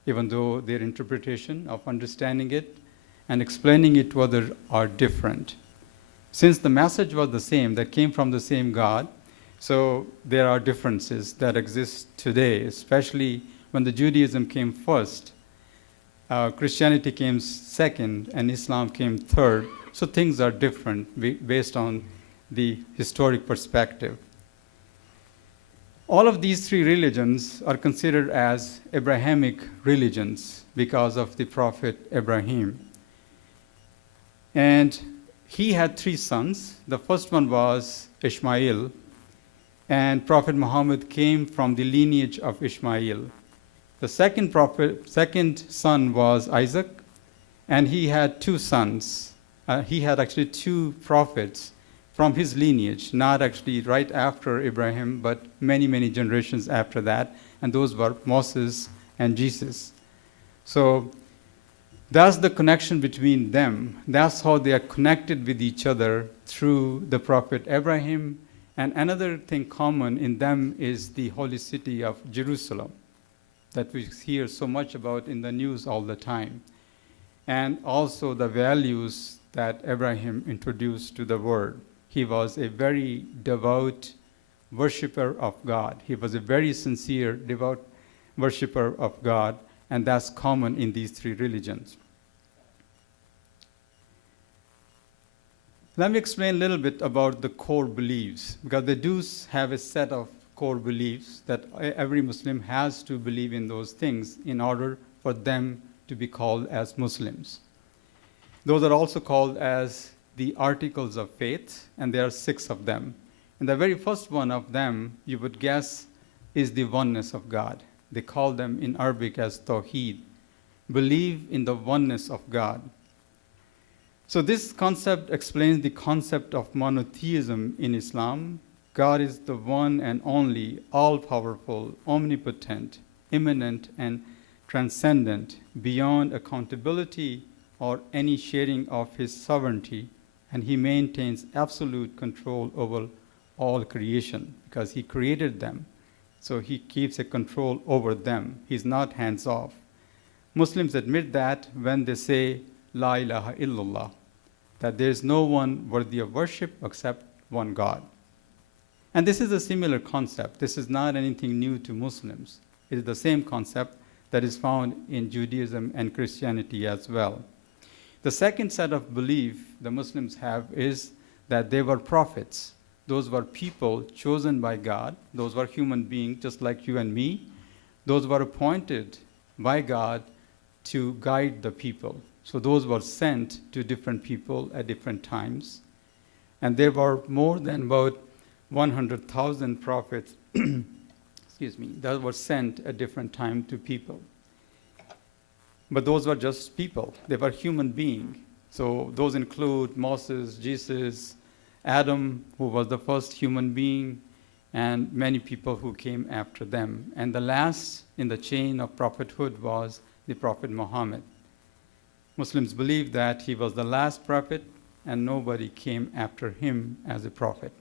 even though their interpretation of understanding it and explaining it to others are different. Since the message was the same, that came from the same God, so there are differences that exist today, especially when the Judaism came first, Christianity came second, and Islam came third. So things are different based on the historic perspective. All of these three religions are considered as Abrahamic religions because of the prophet Abraham. And he had three sons. The first one was Ishmael, and Prophet Muhammad came from the lineage of Ishmael. The second son was Isaac, and he had two sons. He had actually two prophets from his lineage, not actually right after Abraham, but many, many generations after that, and those were Moses and Jesus. So that's the connection between them. That's how they are connected with each other through the prophet Abraham. And another thing common in them is the holy city of Jerusalem that we hear so much about in the news all the time. And also the values that Abraham introduced to the world. He was a very devout worshiper of God. He was a very sincere, devout worshiper of God, and that's common in these three religions. Let me explain a little bit about the core beliefs, because they do have a set of core beliefs that every Muslim has to believe in those things in order for them to be called as Muslims. Those are also called as the articles of faith, and there are 6 of them. And the very first one of them, you would guess, is the oneness of God. They call them in Arabic as Tawheed. Believe in the oneness of God. So this concept explains the concept of monotheism in Islam. God is the one and only, all-powerful, omnipotent, immanent, and transcendent, beyond accountability or any sharing of his sovereignty, and he maintains absolute control over all creation because he created them. So he keeps a control over them. He's not hands-off. Muslims admit that when they say, La ilaha illallah, that there is no one worthy of worship except one God. And this is a similar concept. This is not anything new to Muslims. It is the same concept that is found in Judaism and Christianity as well. The second set of belief the Muslims have is that they were prophets. Those were people chosen by God. Those were human beings just like you and me. Those were appointed by God to guide the people. So those were sent to different people at different times. And there were more than about 100,000 prophets that were sent at different times to people. But those were just people. They were human beings. So those include Moses, Jesus, Adam, who was the first human being, and many people who came after them. And the last in the chain of prophethood was the Prophet Muhammad. Muslims believe that he was the last prophet and nobody came after him as a prophet.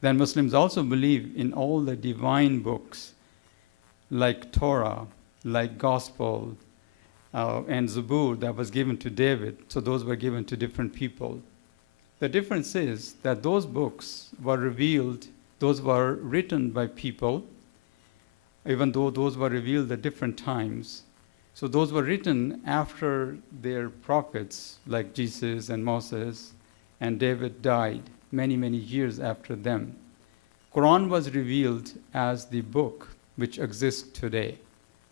Then Muslims also believe in all the divine books like Torah, like Gospel, and Zabur that was given to David. So those were given to different people. The difference is that those books were revealed, those were written by people, even though those were revealed at different times. So those were written after their prophets like Jesus and Moses, and David died many, many years after them. Quran was revealed as the book which exists today.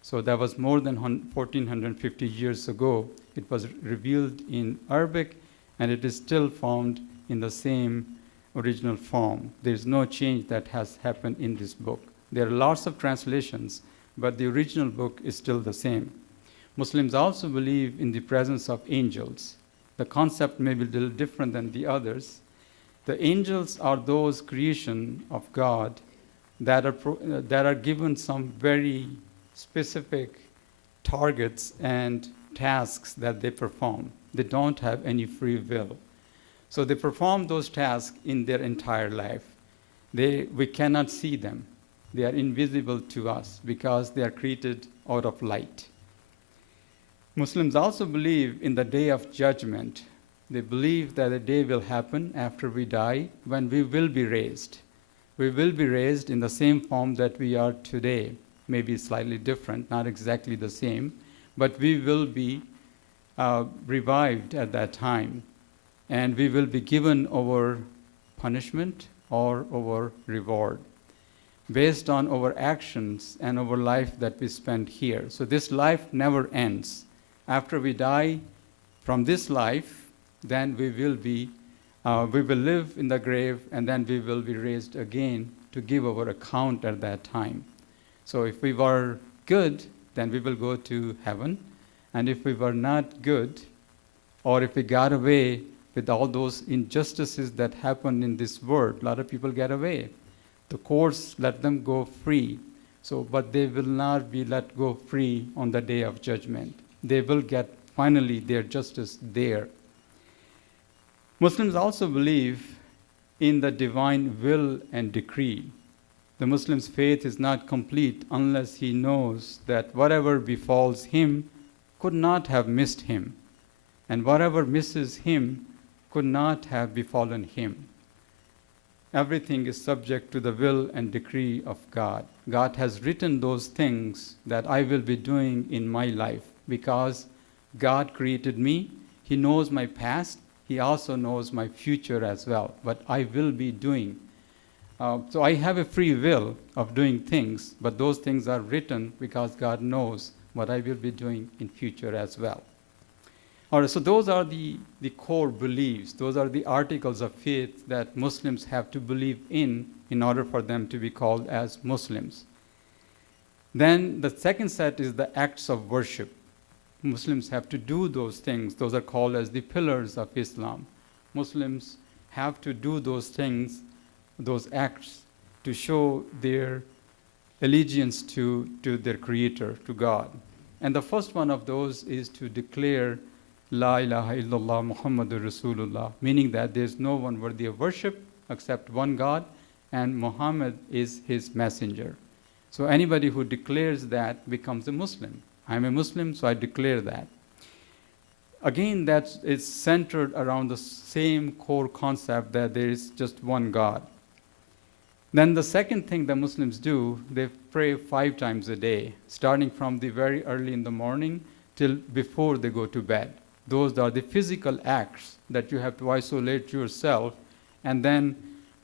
So that was more than 1,450 years ago. It was revealed in Arabic, and it is still found in the same original form. There's no change that has happened in this book. There are lots of translations, but the original book is still the same. Muslims also believe in the presence of angels. The concept may be a little different than the others. The angels are those creation of God that are given some very specific targets and tasks that they perform. They don't have any free will. So they perform those tasks in their entire life. We cannot see them. They are invisible to us because they are created out of light. Muslims also believe in the day of judgment. They believe that a day will happen after we die when we will be raised. We will be raised in the same form that we are today, maybe slightly different, not exactly the same, but we will be revived at that time, and we will be given our punishment or our reward based on our actions and our life that we spend here. So this life never ends. After we die from this life, then we will live in the grave, and then we will be raised again to give our account at that time. So if we were good, then we will go to heaven. And if we were not good, or if we got away with all those injustices that happen in this world, a lot of people get away. The courts let them go free. But they will not be let go free on the day of judgment. They will get finally their justice there. Muslims also believe in the divine will and decree. The Muslim's faith is not complete unless he knows that whatever befalls him could not have missed him, and whatever misses him could not have befallen him. Everything is subject to the will and decree of God. God has written those things that I will be doing in my life because God created me. He knows my past. He also knows my future as well, what I will be doing. So I have a free will of doing things, but those things are written because God knows what I will be doing in future as well. All right, so those are the core beliefs. Those are the articles of faith that Muslims have to believe in order for them to be called as Muslims. Then the second set is the acts of worship. Muslims have to do those things. Those are called as the pillars of Islam. Muslims have to do those things, those acts, to show their allegiance to their Creator, to God. And the first one of those is to declare La ilaha illallah Muhammadur Rasulullah, meaning that there's no one worthy of worship except one God, and Muhammad is his messenger. So anybody who declares that becomes a Muslim. I'm a Muslim, so I declare that. Again, it's centered around the same core concept that there is just one God. Then the second thing that Muslims do, they pray 5 times a day, starting from the very early in the morning till before they go to bed. Those are the physical acts that you have to isolate yourself and then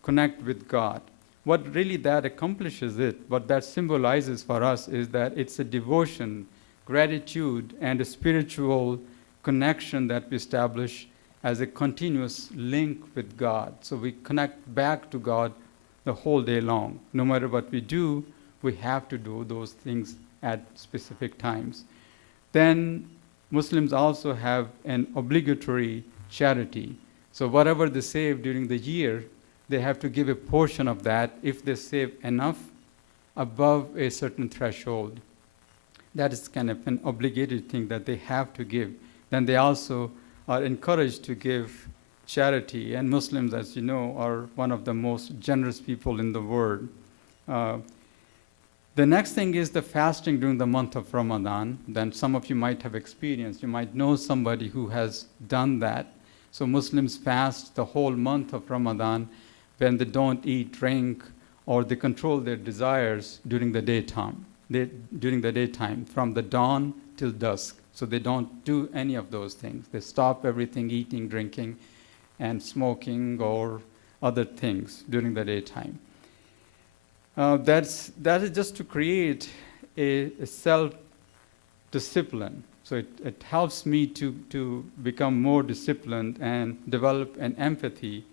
connect with God. What really that accomplishes what that symbolizes for us is that it's a devotion, gratitude, and a spiritual connection that we establish as a continuous link with God. So we connect back to God the whole day long. No matter what we do, we have to do those things at specific times. Then Muslims also have an obligatory charity. So whatever they save during the year, they have to give a portion of that if they save enough above a certain threshold. That is kind of an obligated thing that they have to give. Then they also are encouraged to give charity. And Muslims, as you know, are one of the most generous people in the world. The next thing is the fasting during the month of Ramadan. Then some of you might have experienced. You might know somebody who has done that. So Muslims fast the whole month of Ramadan when they don't eat, drink, or they control their desires during the daytime. From the dawn till dusk. So they don't do any of those things. They stop everything, eating, drinking, and smoking or other things during the daytime. That is just to create a self-discipline. So it helps me to become more disciplined and develop an empathy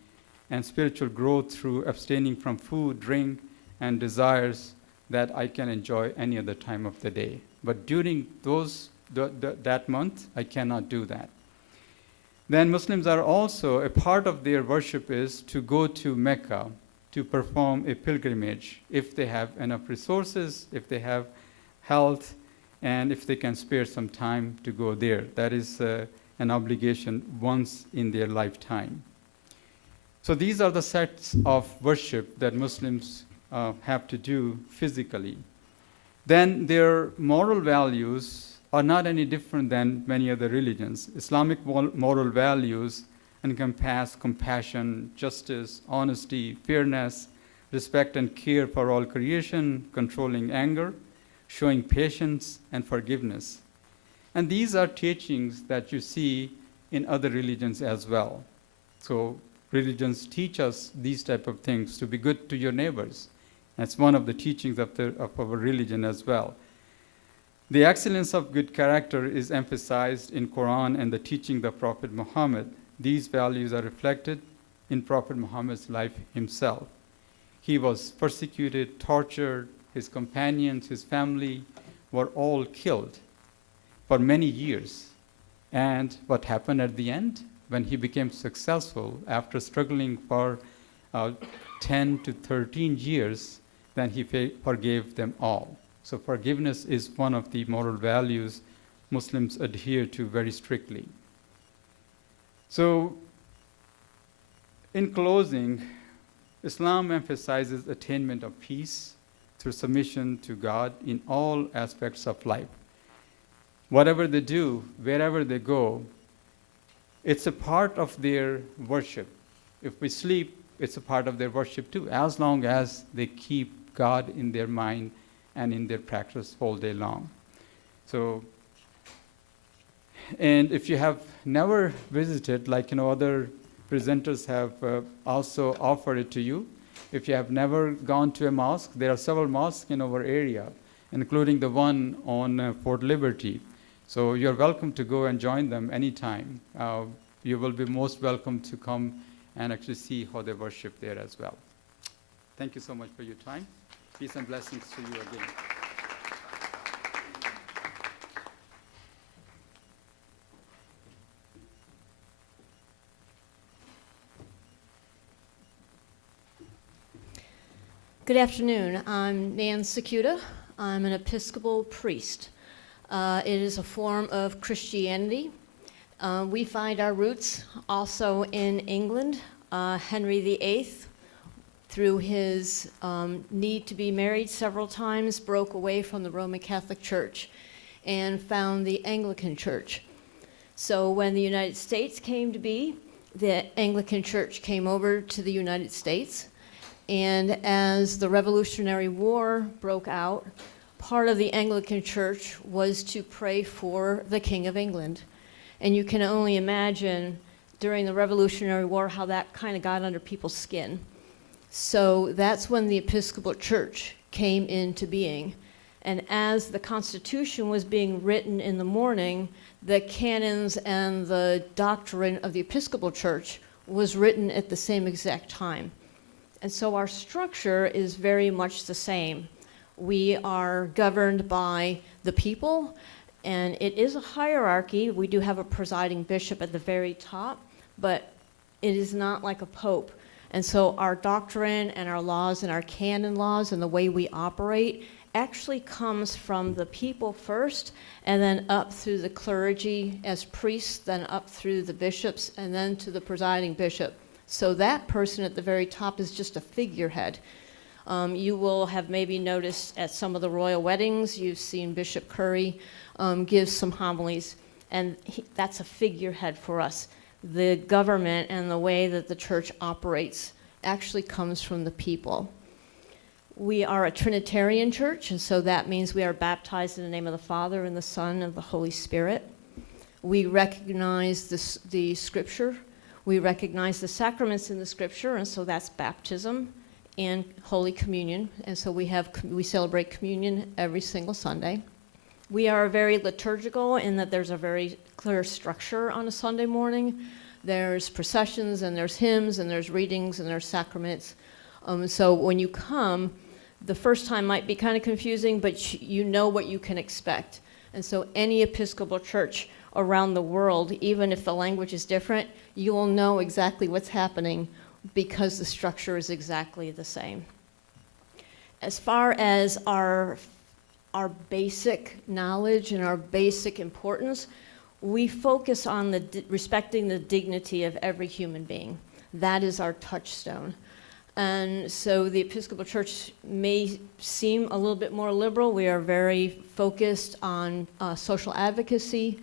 and spiritual growth through abstaining from food, drink, and desires that I can enjoy any other time of the day. But during that month, I cannot do that. Then Muslims are also, a part of their worship is to go to Mecca to perform a pilgrimage if they have enough resources, if they have health, and if they can spare some time to go there. That is an obligation once in their lifetime. So these are the sets of worship that Muslims have to do physically. Then their moral values are not any different than many other religions. Islamic moral values encompass compassion, justice, honesty, fairness, respect and care for all creation, controlling anger, showing patience and forgiveness. And these are teachings that you see in other religions as well. So religions teach us these type of things, to be good to your neighbors. That's one of the teachings of our religion as well. The excellence of good character is emphasized in Quran and the teaching of Prophet Muhammad. These values are reflected in Prophet Muhammad's life himself. He was persecuted, tortured, his companions, his family were all killed for many years. And what happened at the end? When he became successful, after struggling for 10 to 13 years, then he forgave them all. So forgiveness is one of the moral values Muslims adhere to very strictly. So in closing, Islam emphasizes attainment of peace through submission to God in all aspects of life. Whatever they do, wherever they go, it's a part of their worship. If we sleep, it's a part of their worship too, as long as they keep God in their mind and in their practice all day long. So, and if you have never visited, like other presenters have also offered it to you, if you have never gone to a mosque, there are several mosques in our area, including the one on Fort Liberty. So you're welcome to go and join them anytime. You will be most welcome to come and actually see how they worship there as well. Thank you so much for your time. Peace and blessings to you again. Good afternoon. I'm Nan Sakuda. I'm an Episcopal priest. It is a form of Christianity. We find our roots also in England. Henry VIII, through his need to be married several times, broke away from the Roman Catholic Church and found the Anglican Church. So when the United States came to be, the Anglican Church came over to the United States. And as the Revolutionary War broke out, part of the Anglican Church was to pray for the King of England. And you can only imagine during the Revolutionary War how that kind of got under people's skin. So that's when the Episcopal Church came into being. And as the Constitution was being written in the morning, the canons and the doctrine of the Episcopal Church was written at the same exact time. And so our structure is very much the same. We are governed by the people, and it is a hierarchy. We do have a presiding bishop at the very top, but it is not like a pope. And so our doctrine and our laws and our canon laws and the way we operate actually comes from the people first, and then up through the clergy as priests, then up through the bishops, and then to the presiding bishop. So that person at the very top is just a figurehead. You will have maybe noticed at some of the royal weddings, you've seen Bishop Curry give some homilies, and that's a figurehead for us. The government and the way that the church operates actually comes from the people. We are a Trinitarian church, and so that means we are baptized in the name of the Father and the Son and the Holy Spirit. We recognize the Scripture. We recognize the sacraments in the Scripture, and so that's baptism and Holy Communion. And so we celebrate communion every single Sunday. We are very liturgical in that there's a very clear structure on a Sunday morning. There's processions, and there's hymns, and there's readings, and there's sacraments. So when you come, the first time might be kind of confusing, but you know what you can expect. And so any Episcopal church around the world, even if the language is different, you will know exactly what's happening because the structure is exactly the same. As far as our basic knowledge and our basic importance, we focus on respecting the dignity of every human being. That is our touchstone. And so the Episcopal Church may seem a little bit more liberal. We are very focused on social advocacy,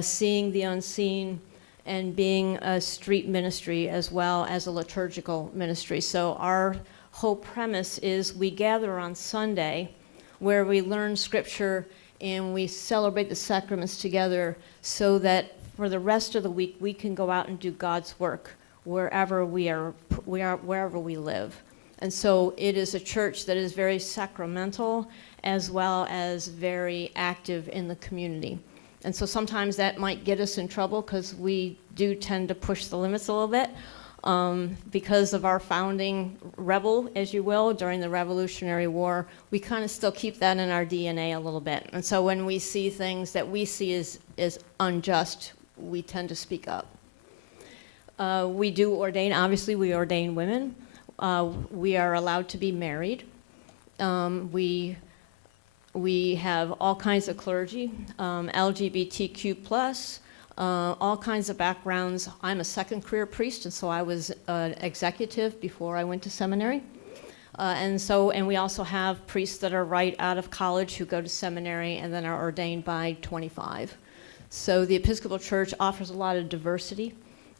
seeing the unseen, and being a street ministry as well as a liturgical ministry. So our whole premise is we gather on Sunday where we learn Scripture and we celebrate the sacraments together so that for the rest of the week we can go out and do God's work wherever wherever we live. And so it is a church that is very sacramental as well as very active in the community. And so sometimes that might get us in trouble because we do tend to push the limits a little bit because of our founding rebel, as you will, during the Revolutionary War. We kind of still keep that in our DNA a little bit. And so when we see things that we see as unjust, we tend to speak up. We do ordain, obviously we ordain women. We are allowed to be married. We have all kinds of clergy, LGBTQ+, all kinds of backgrounds. I'm a second career priest, and so I was an executive before I went to seminary. And we also have priests that are right out of college who go to seminary and then are ordained by 25. So the Episcopal Church offers a lot of diversity.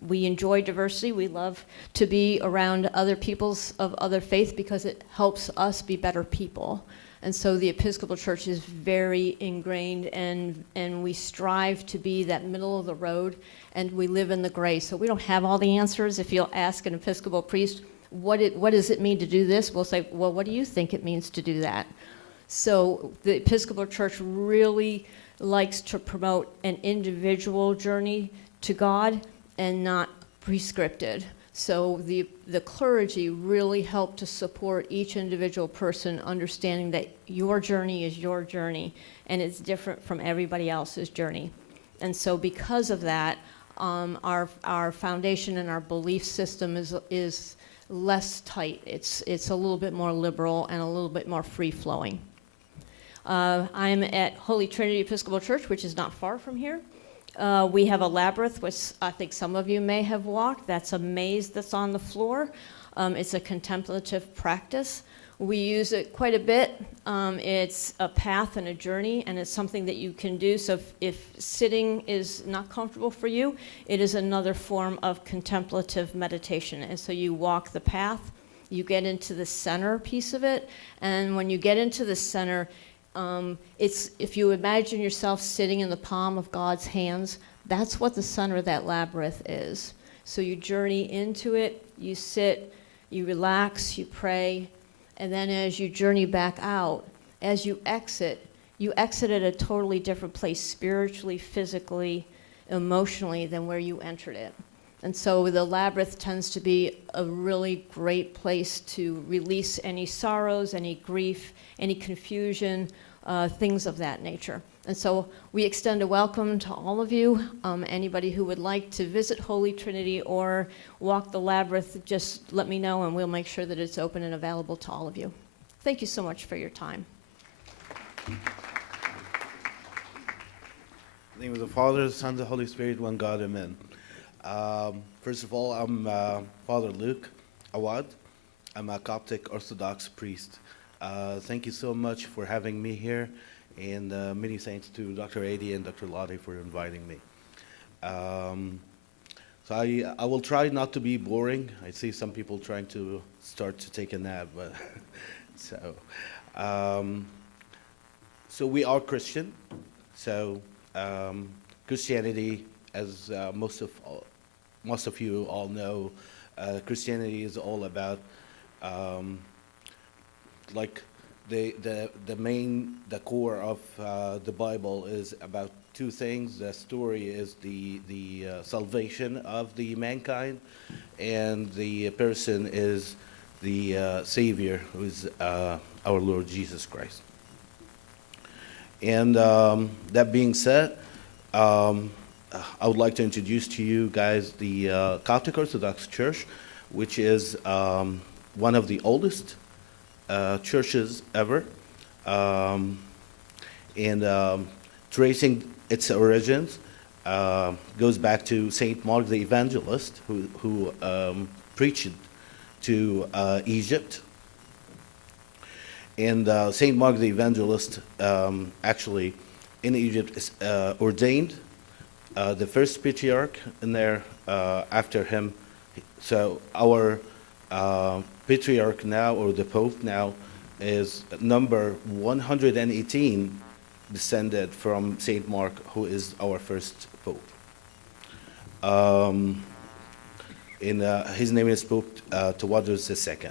We enjoy diversity. We love to be around other peoples of other faith because it helps us be better people. And so the Episcopal Church is very ingrained, and we strive to be that middle of the road, and we live in the gray. So we don't have all the answers. If you'll ask an Episcopal priest, what does it mean to do this? We'll say, well, what do you think it means to do that? So the Episcopal Church really likes to promote an individual journey to God and not prescripted. So the clergy really help to support each individual person, understanding that your journey is your journey and it's different from everybody else's journey. And so because of that, our foundation and our belief system is less tight. It's a little bit more liberal and a little bit more free-flowing. I'm at Holy Trinity Episcopal Church, which is not far from here. We have a labyrinth, which I think some of you may have walked. That's a maze that's on the floor. It's a contemplative practice. We use it quite a bit. It's a path and a journey, and it's something that you can do. So if sitting is not comfortable for you, it is another form of contemplative meditation. And so you walk the path, you get into the center piece of it, and when you get into the center, it's if you imagine yourself sitting in the palm of God's hands, that's what the center of that labyrinth is. So you journey into it, you sit, you relax, you pray, and then as you journey back out, as you exit at a totally different place, spiritually, physically, emotionally, than where you entered it. And so the labyrinth tends to be a really great place to release any sorrows, any grief, any confusion, things of that nature. And so we extend a welcome to all of you. Anybody who would like to visit Holy Trinity or walk the labyrinth, just let me know and we'll make sure that it's open and available to all of you. Thank you so much for your time. In the name of the Father, the Son, and the Holy Spirit, one God, amen. First of all, I'm Father Luke Awad. I'm a Coptic Orthodox priest. Thank you so much for having me here, and many thanks to Dr. Adi and Dr. Lottie for inviting me. So I will try not to be boring. I see some people trying to start to take a nap, but so we are Christian. So Christianity, as most of you all know, Christianity is all about like the core of the Bible is about two things. The story is the salvation of the mankind, and the person is the Savior, who is our Lord Jesus Christ. And that being said, I would like to introduce to you guys the Coptic Orthodox Church, which is one of the oldest churches ever, and tracing its origins goes back to Saint Mark the Evangelist, who preached to Egypt. And Saint Mark the Evangelist actually in Egypt is ordained the first patriarch in there after him. So our patriarch now, or the Pope now, is number 118, descended from Saint Mark, who is our first Pope. His name is Pope Tawadros II.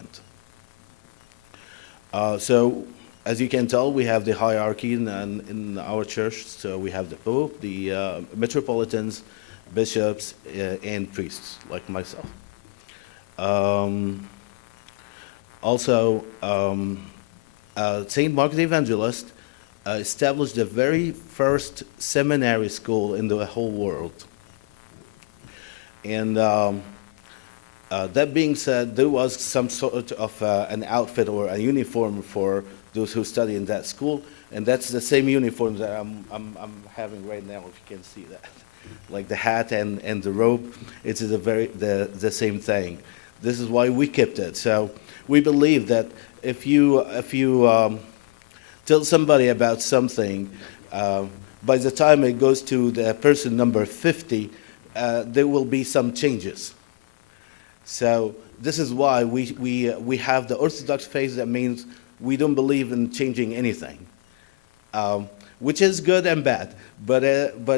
So, as you can tell, we have the hierarchy in our church. So we have the Pope, the metropolitans, bishops, and priests, like myself. Also, Saint Mark the Evangelist established the very first seminary school in the whole world. And that being said, there was some sort of an outfit or a uniform for those who study in that school, and that's the same uniform that I'm having right now, if you can see that. Like the hat and the robe, it is the same thing. This is why we kept it. So we believe that if you tell somebody about something, by the time it goes to the person number 50, there will be some changes. So this is why we have the Orthodox faith. That means we don't believe in changing anything, which is good and bad. But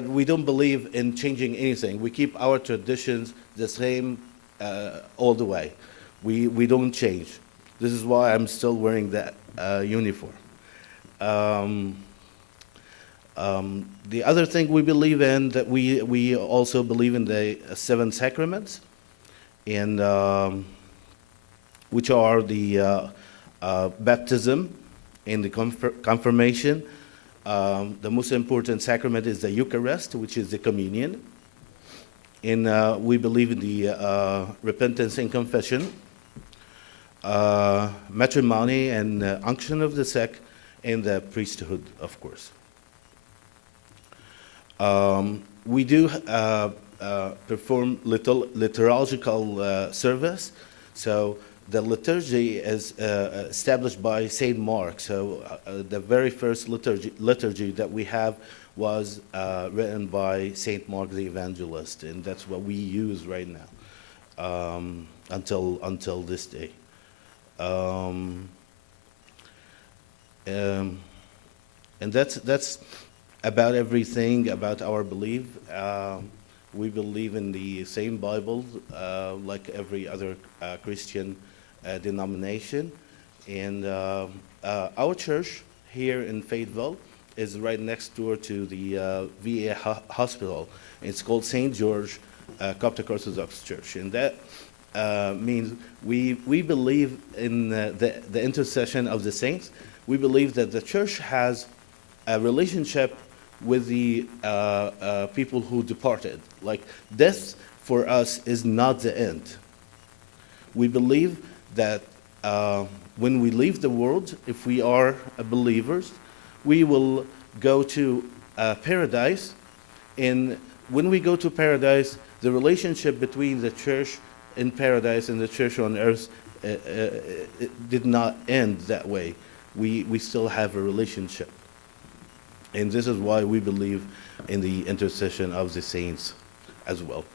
we don't believe in changing anything. We keep our traditions the same all the way. We don't change. This is why I'm still wearing that uniform. The other thing we believe in, that we also believe in the seven sacraments, and which are the baptism and the confirmation. The most important sacrament is the Eucharist, which is the communion. And we believe in the repentance and confession, matrimony and unction of the sick, and the priesthood, of course. We do perform liturgical service. So the liturgy is established by Saint Mark. So the very first liturgy that we have was written by Saint Mark the Evangelist, and that's what we use right now until this day. And that's about everything about our belief. We believe in the same Bible like every other Christian denomination. And our church here in Fayetteville is right next door to the VA hospital. It's called St. George Coptic Orthodox Church. And that means we believe in the intercession of the saints. We believe that the church has a relationship with the people who departed. Like, death for us is not the end. We believe that when we leave the world, if we are believers, we will go to paradise. And when we go to paradise, the relationship between the church in paradise and the church on earth it did not end that way. We still have a relationship. And this is why we believe in the intercession of the saints as well.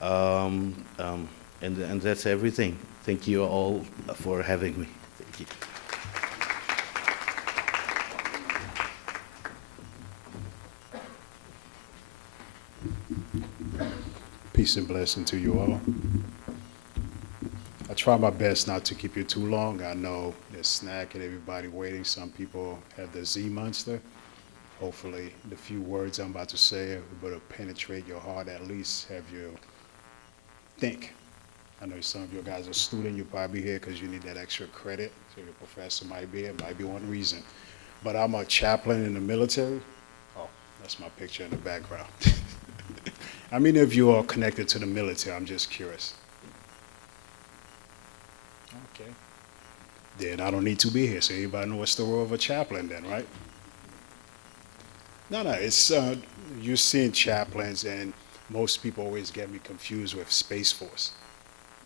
And that's everything. Thank you all for having me. Thank you. Peace and blessing to you all. I try my best not to keep you too long. I know there's a snack and everybody waiting. Some people have the Z Monster. Hopefully, the few words I'm about to say are able to penetrate your heart, at least have you think. I know some of you guys are students, you're probably here because you need that extra credit. So your professor might be here, might be one reason. But I'm a chaplain in the military. Oh, that's my picture in the background. How many of you are connected to the military? I'm just curious. Okay. Then I don't need to be here, so everybody knows what's the role of a chaplain then, right? No, it's, you're seeing chaplains, and most people always get me confused with Space Force.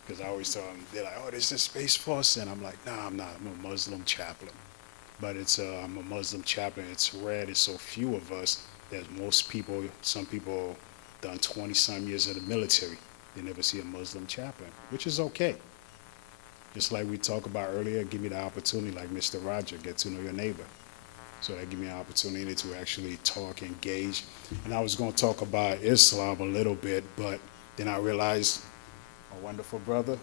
Because I always tell them, they're like, oh, this is Space Force, and I'm like, nah, I'm not, I'm a Muslim chaplain. But it's, I'm a Muslim chaplain, it's rare, there's so few of us that most people, some people done 20-some years in the military, they never see a Muslim chaplain, which is okay. Just like we talked about earlier, give me the opportunity, like Mr. Roger, get to know your neighbor. So that give me an opportunity to actually talk, engage. And I was going to talk about Islam a little bit, but then I realized my wonderful brother,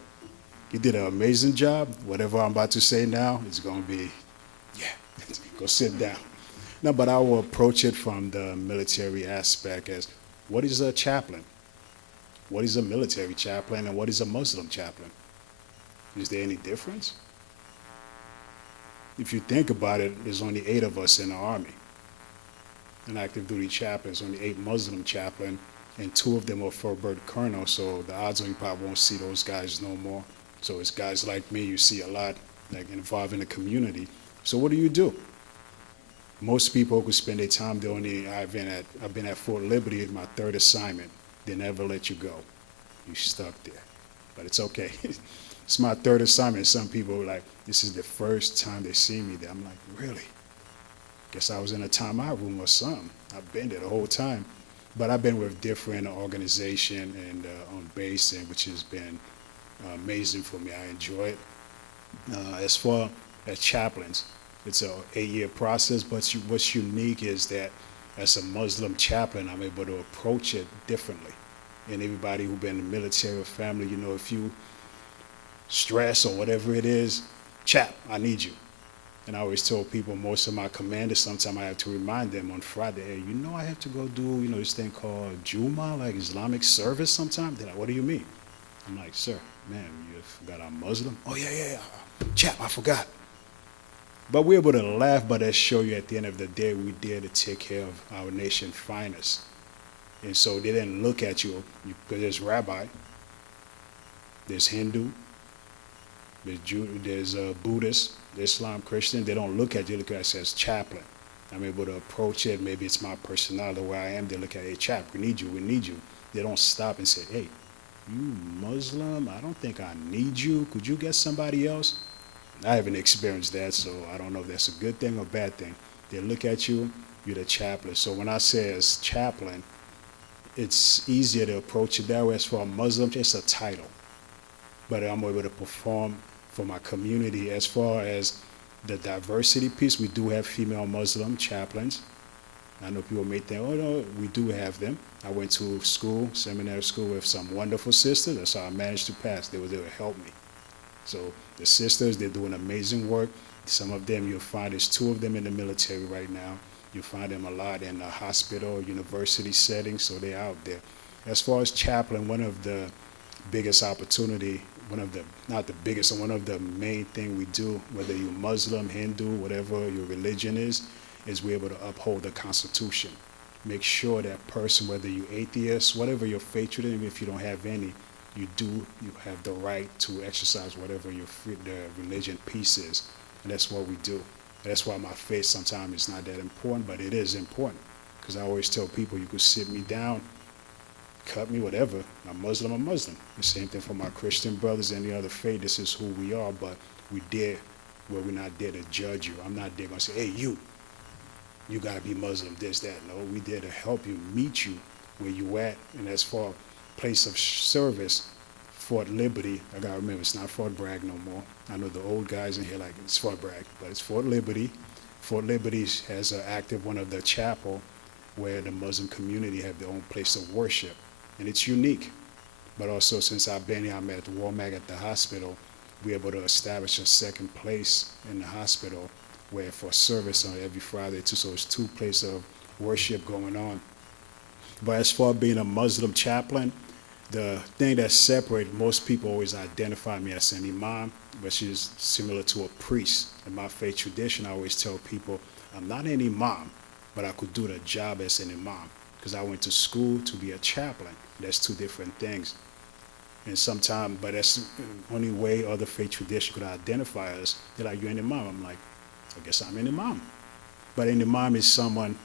he did an amazing job. Whatever I'm about to say now is going to be, yeah, go sit down. No, but I will approach it from the military aspect as, what is a chaplain? What is a military chaplain and what is a Muslim chaplain? Is there any difference? If you think about it, there's only 8 of us in the Army. An active duty chaplain, there's only 8 Muslim chaplain, and 2 of them are full-bird colonel, so the odds are you probably won't see those guys no more. So it's guys like me you see a lot, like involved in the community. So what do? Most people who spend their time doing I've been at Fort Liberty, my 3rd assignment. They never let you go. You stuck there. But it's okay. It's my 3rd assignment. Some people are like, this is the first time they see me there. I'm like, really? Guess I was in a timeout room or something. I've been there the whole time. But I've been with different organizations and on base, and which has been amazing for me. I enjoy it. As far as chaplains, it's a 8-year process, but what's unique is that as a Muslim chaplain, I'm able to approach it differently. And everybody who's been in the military or family, you know, if you stress or whatever it is, chap, I need you. And I always tell people, most of my commanders, sometimes I have to remind them on Friday, hey, you know I have to go do, you know, this thing called Juma, like Islamic service sometime. They're like, what do you mean? I'm like, sir, man, you forgot I'm Muslim? Oh, yeah. Chap, I forgot. But we're able to laugh, but that show you at the end of the day, we dare to take care of our nation's finest. And so they didn't look at you, because there's rabbi, there's Hindu, there's Jew, there's Buddhist, Islam, Christian. They don't look at you, look at you as chaplain. I'm able to approach it. Maybe it's my personality where I am. They look at, hey, chap, we need you. They don't stop and say, hey, you Muslim? I don't think I need you. Could you get somebody else? I haven't experienced that, so I don't know if that's a good thing or bad thing. They look at you, you're the chaplain. So when I say as chaplain, it's easier to approach it that way. As for a Muslim, it's a title. But I'm able to perform for my community. As far as the diversity piece, we do have female Muslim chaplains. I know people may think, oh no, we do have them. I went to school, seminary school with some wonderful sisters. That's how I managed to pass. They were there to help me. So the sisters, they're doing amazing work. Some of them, you'll find there's 2 of them in the military right now. You'll find them a lot in the hospital, university settings, so they're out there. As far as chaplain, one of the biggest opportunity, not the biggest, and one of the main thing we do, whether you're Muslim, Hindu, whatever your religion is we're able to uphold the Constitution. Make sure that person, whether you're atheist, whatever your faith tradition, even if you don't have any, you have the right to exercise whatever the religion piece is. And that's what we do. And that's why my faith sometimes is not that important, but it is important. Because I always tell people, you could sit me down, cut me, whatever. I'm Muslim. The same thing for my Christian brothers, any other faith. This is who we are, but we're not there to judge you. I'm not there going to say, hey, you got to be Muslim, this, that. No, we there to help you, meet you where you at. And as far place of service, Fort Liberty, I got to remember, it's not Fort Bragg no more. I know the old guys in here like it's Fort Bragg, but it's Fort Liberty. Fort Liberty has an active one of the chapel where the Muslim community have their own place of worship. And it's unique. But also, since I've been here, I'm at the War Mag at the hospital. we were able to establish a second place in the hospital where for service on every Friday too. So it's 2 places of worship going on. But as far as being a Muslim chaplain, the thing that separates, most people always identify me as an imam, which is similar to a priest. In my faith tradition, I always tell people, I'm not an imam, but I could do the job as an imam because I went to school to be a chaplain. That's 2 different things. And sometimes, but that's the only way other faith tradition could identify us. They're like, you're an imam. I'm like, I guess I'm an imam. But an imam is someone,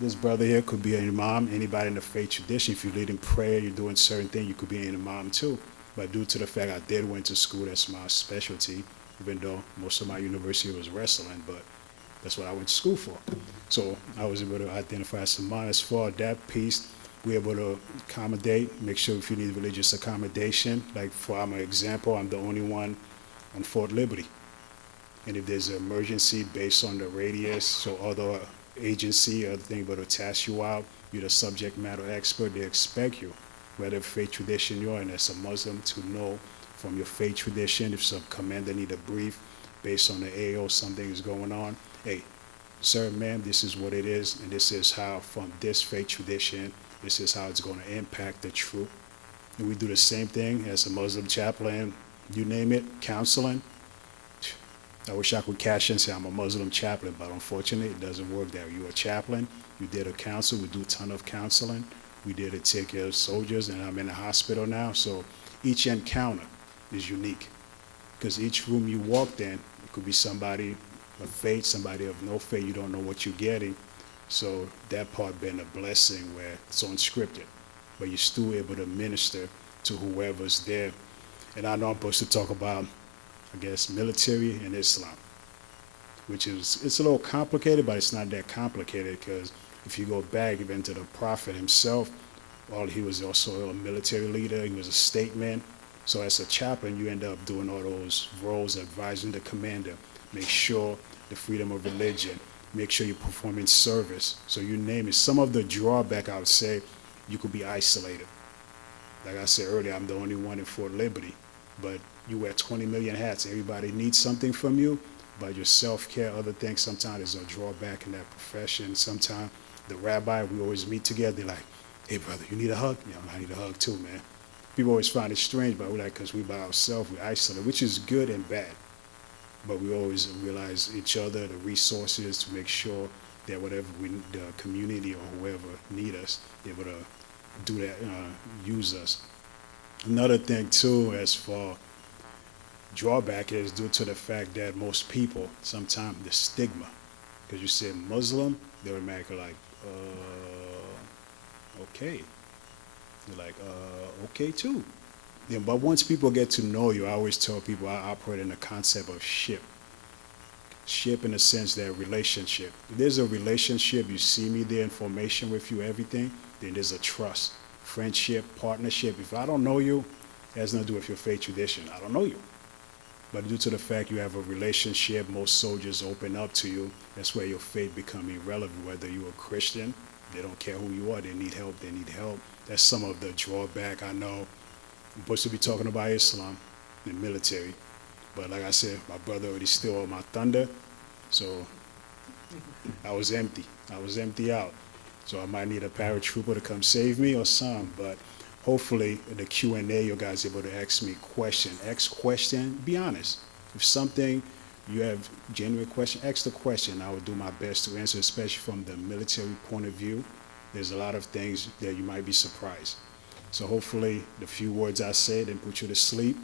this brother here could be an imam. Anybody in the faith tradition, if you lead in prayer, you're doing certain things, you could be an imam too. But due to the fact I did went to school, that's my specialty, even though most of my university was wrestling, but that's what I went to school for. So I was able to identify as an imam. As far as that piece, we're able to accommodate, make sure if you need religious accommodation. Like for my example, I'm the only one on Fort Liberty. And if there's an emergency based on the radius, so other agency or other thing but to task you out, you're the subject matter expert, they expect you, whatever faith tradition you're in as a Muslim, to know from your faith tradition, if some commander need a brief based on the AO, something is going on, hey, sir, ma'am, this is what it is, and this is how from this faith tradition, this is how it's going to impact the troop. And we do the same thing as a Muslim chaplain, you name it, counseling. I wish I could cash in and say I'm a Muslim chaplain, but unfortunately it doesn't work that way. You're a chaplain, you did a counsel, we do a ton of counseling. We did to take care of soldiers, and I'm in the hospital now, so each encounter is unique. Because each room you walked in, it could be somebody of faith, somebody of no faith, you don't know what you're getting. So that part been a blessing where it's unscripted, but you're still able to minister to whoever's there. And I know I'm supposed to talk about, I guess, military and Islam, which is, it's a little complicated, but it's not that complicated because if you go back even to the Prophet himself, well, he was also a military leader, he was a statesman. So as a chaplain, you end up doing all those roles, advising the commander, make sure the freedom of religion, make sure you're performing service. So you name it. Some of the drawback, I would say, you could be isolated. Like I said earlier, I'm the only one in Fort Liberty, but you wear 20 million hats. Everybody needs something from you, but your self-care, other things, sometimes there's a drawback in that profession. Sometimes the rabbi, we always meet together, they're like, hey brother, you need a hug? Yeah, I need a hug too, man. People always find it strange, but we're like, because we by ourselves, we isolate, which is good and bad. But we always realize each other, the resources to make sure that whatever the community or whoever need us, they're able to do that, use us. Another thing too, as for drawback, is due to the fact that most people, sometimes the stigma, because you say Muslim, they're automatically like, okay. They're like, okay too. Yeah, but once people get to know you, I always tell people I operate in the concept of ship. Ship in the sense that relationship. If there's a relationship, you see me there, information with you, everything, then there's a trust, friendship, partnership. If I don't know you, it has nothing to do with your faith tradition. I don't know you. But due to the fact you have a relationship, most soldiers open up to you. That's where your faith becomes irrelevant, whether you're a Christian, they don't care who you are, they need help, they need help. That's some of the drawback. I know I'm supposed to be talking about Islam in the military, but like I said, my brother already stole all my thunder, so I was empty. I was empty out. So I might need a paratrooper to come save me or some, but hopefully in the Q&A, you guys are able to ask me question, be honest. If something you have genuine question, ask the question. I will do my best to answer, especially from the military point of view. There's a lot of things that you might be surprised. So hopefully the few words I said didn't put you to sleep.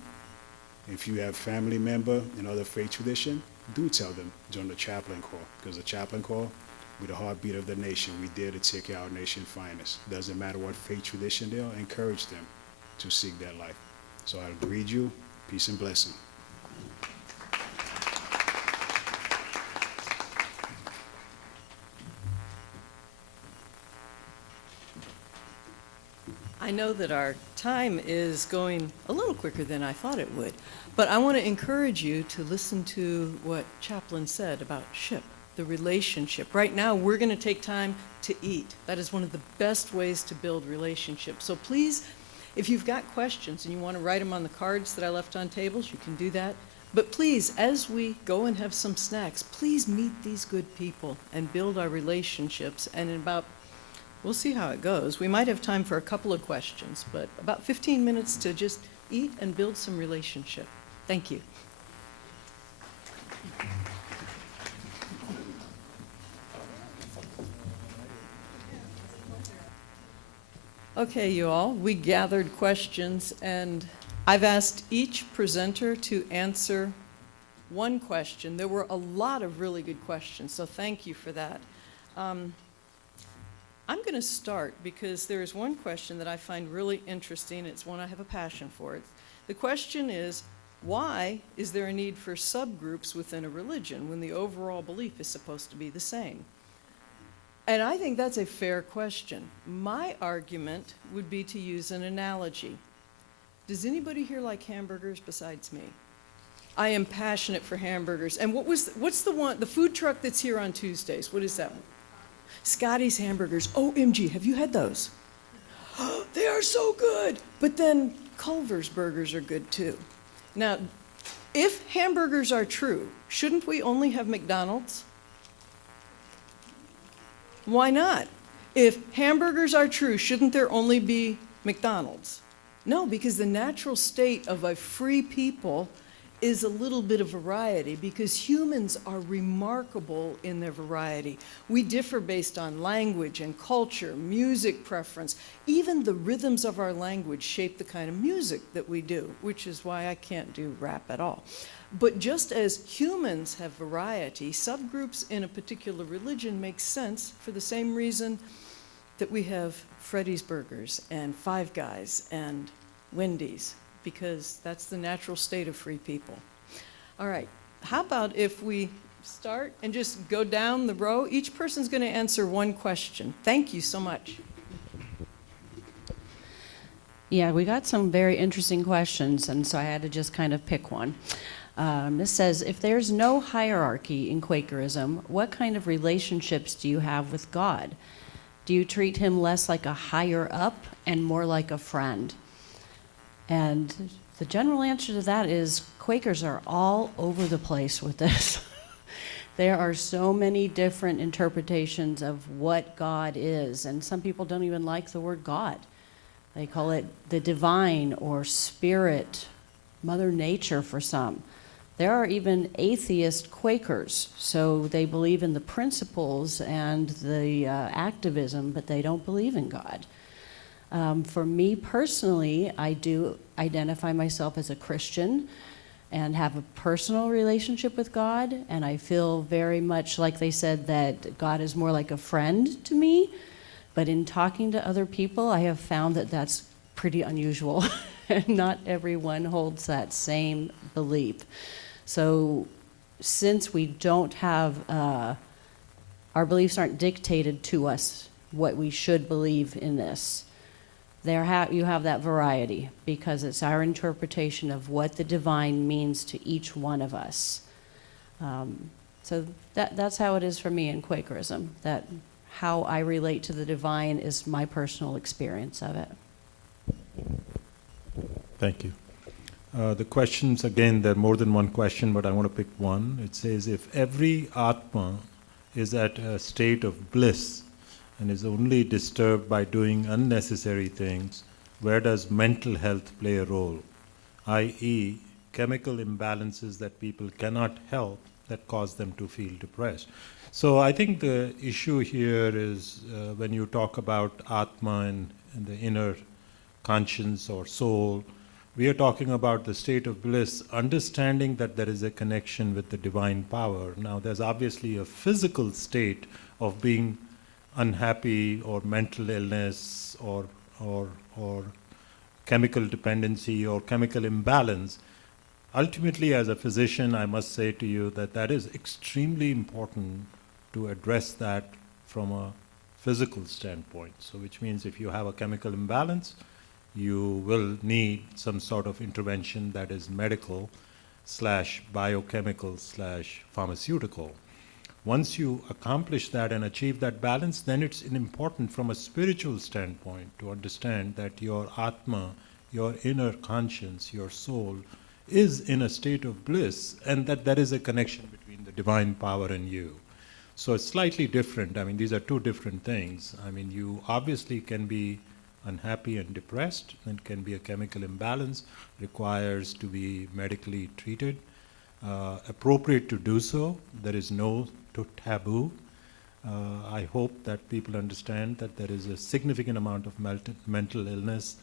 If you have family member in other faith tradition, do tell them join the chaplain corps, because the chaplain corps, we're the heartbeat of the nation. We dare to take care of our nation's finest. Doesn't matter what faith tradition they are, encourage them to seek that life. So I'll greet you. Peace and blessing. I know that our time is going a little quicker than I thought it would, but I want to encourage you to listen to what Chaplain said about ship, the relationship. Right now, we're going to take time to eat. That is one of the best ways to build relationships. So please If you've got questions and you want to write them on the cards that I left on tables, you can do that. But please, as we go and have some snacks, please meet these good people and build our relationships. And in about, we'll see how it goes. We might have time for a couple of questions, but about 15 minutes to just eat and build some relationship. Thank you. Okay, you all, we gathered questions, and I've asked each presenter to answer one question. There were a lot of really good questions, so thank you for that. I'm going to start because there is one question that I find really interesting. It's one I have a passion for. The question is, why is there a need for subgroups within a religion when the overall belief is supposed to be the same? And I think that's a fair question. My argument would be to use an analogy. Does anybody here like hamburgers besides me? I am passionate for hamburgers. And what's the food truck that's here on Tuesdays? What is that one? Scotty's Hamburgers. OMG, have you had those? They are so good. But then Culver's burgers are good too. Now, if hamburgers are true, shouldn't we only have McDonald's? Why not? If hamburgers are true, shouldn't there only be McDonald's? No, because the natural state of a free people is a little bit of variety, because humans are remarkable in their variety. We differ based on language and culture, music preference. Even the rhythms of our language shape the kind of music that we do, which is why I can't do rap at all. But just as humans have variety, subgroups in a particular religion make sense for the same reason that we have Freddy's Burgers and Five Guys and Wendy's, because that's the natural state of free people. All right, how about if we start and just go down the row? Each person's going to answer one question. Thank you so much. Yeah, we got some very interesting questions, and so I had to just kind of pick one. This says, if there's no hierarchy in Quakerism, what kind of relationships do you have with God? Do you treat him less like a higher up and more like a friend? And the general answer to that is Quakers are all over the place with this. There are so many different interpretations of what God is, and some people don't even like the word God. They call it the divine or spirit, Mother Nature for some. There are even atheist Quakers, so they believe in the principles and the activism, but they don't believe in God. For me personally, I do identify myself as a Christian and have a personal relationship with God, and I feel very much like they said that God is more like a friend to me, but in talking to other people, I have found that that's pretty unusual, and not everyone holds that same belief. So since we don't have, our beliefs aren't dictated to us what we should believe in this, you have that variety, because it's our interpretation of what the divine means to each one of us. So that's how it is for me in Quakerism, that how I relate to the divine is my personal experience of it. Thank you. The questions, again, there are more than one question, but I want to pick one. It says, if every Atma is at a state of bliss and is only disturbed by doing unnecessary things, where does mental health play a role? i.e., chemical imbalances that people cannot help that cause them to feel depressed. So I think the issue here is when you talk about Atma and the inner conscience or soul, we are talking about the state of bliss, understanding that there is a connection with the divine power. Now, there's obviously a physical state of being unhappy or mental illness or chemical dependency or chemical imbalance. Ultimately, as a physician, I must say to you that that is extremely important to address that from a physical standpoint. So which means if you have a chemical imbalance, you will need some sort of intervention that is medical / biochemical / pharmaceutical. Once you accomplish that and achieve that balance, then it's important from a spiritual standpoint to understand that your Atma, your inner conscience, your soul, is in a state of bliss, and that there is a connection between the divine power and you. So it's slightly different. I mean, these are two different things. I mean, you obviously can be unhappy and depressed, and can be a chemical imbalance, requires to be medically treated, appropriate to do so. There is no taboo. I hope that people understand that there is a significant amount of mental illness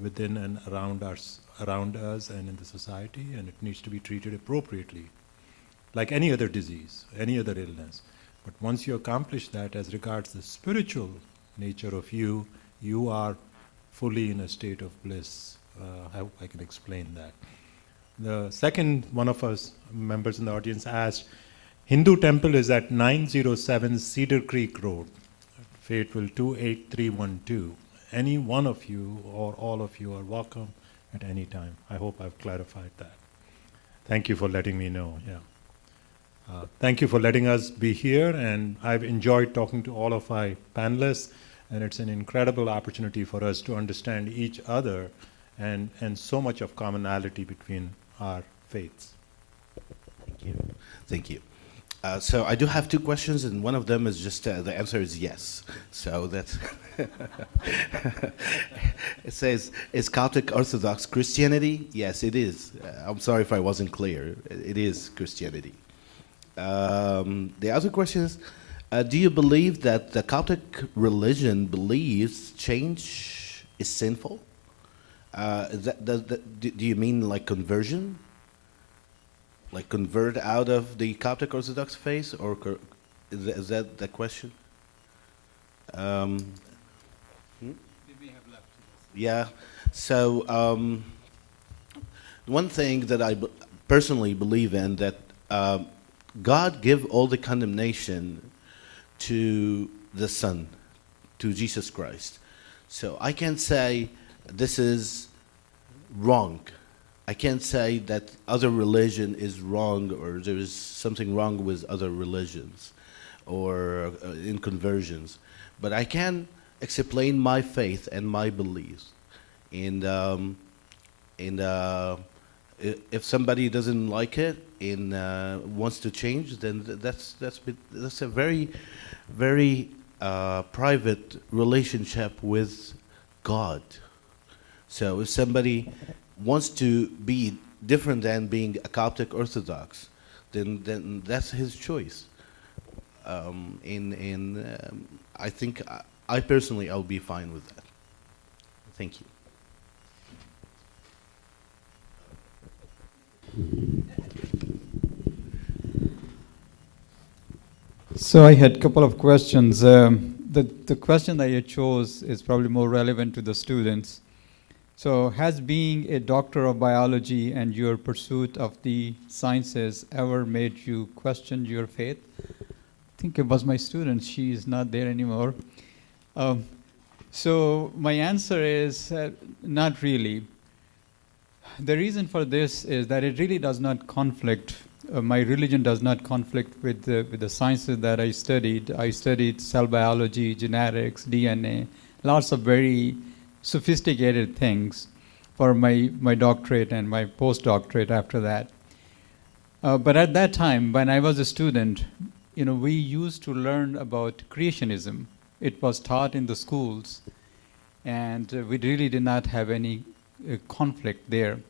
within and around us and in the society, and it needs to be treated appropriately, like any other disease, any other illness. But once you accomplish that, as regards the spiritual nature of you, you are fully in a state of bliss. I hope I can explain that. The second one of us members in the audience asked, Hindu temple is at 907 Cedar Creek Road, Fayetteville 28312. Any one of you or all of you are welcome at any time. I hope I've clarified that. Thank you for letting me know. Yeah. Thank you for letting us be here, and I've enjoyed talking to all of my panelists, and it's an incredible opportunity for us to understand each other and so much of commonality between our faiths. Thank you. Thank you. So I do have two questions, and one of them is just the answer is yes. So that's it says, is Coptic Orthodox Christianity? Yes, it is. I'm sorry if I wasn't clear. It is Christianity. The other question is, do you believe that the Coptic religion believes change is sinful? Do you mean like conversion? Like convert out of the Coptic Orthodox faith, or is that the question? Yeah. So one thing that I personally believe in, that God give all the condemnation to the Son, to Jesus Christ. So I can't say this is wrong. I can't say that other religion is wrong, or there is something wrong with other religions or in conversions. But I can explain my faith and my beliefs. And if somebody doesn't like it and wants to change, then that's a very, very private relationship with God. So if somebody wants to be different than being a Coptic Orthodox, then that's his choice. I think I personally, I'll be fine with that. Thank you. So I had a couple of questions. The question that you chose is probably more relevant to the students. So has being a doctor of biology and your pursuit of the sciences ever made you question your faith? I think it was my student. She is not there anymore. So my answer is not really. The reason for this is that it really does not conflict. My religion does not conflict with the sciences that I studied. I studied cell biology, genetics, DNA, lots of very sophisticated things for my doctorate and my postdoctorate after that. But at that time, when I was a student, we used to learn about creationism. It was taught in the schools, and we really did not have any conflict there.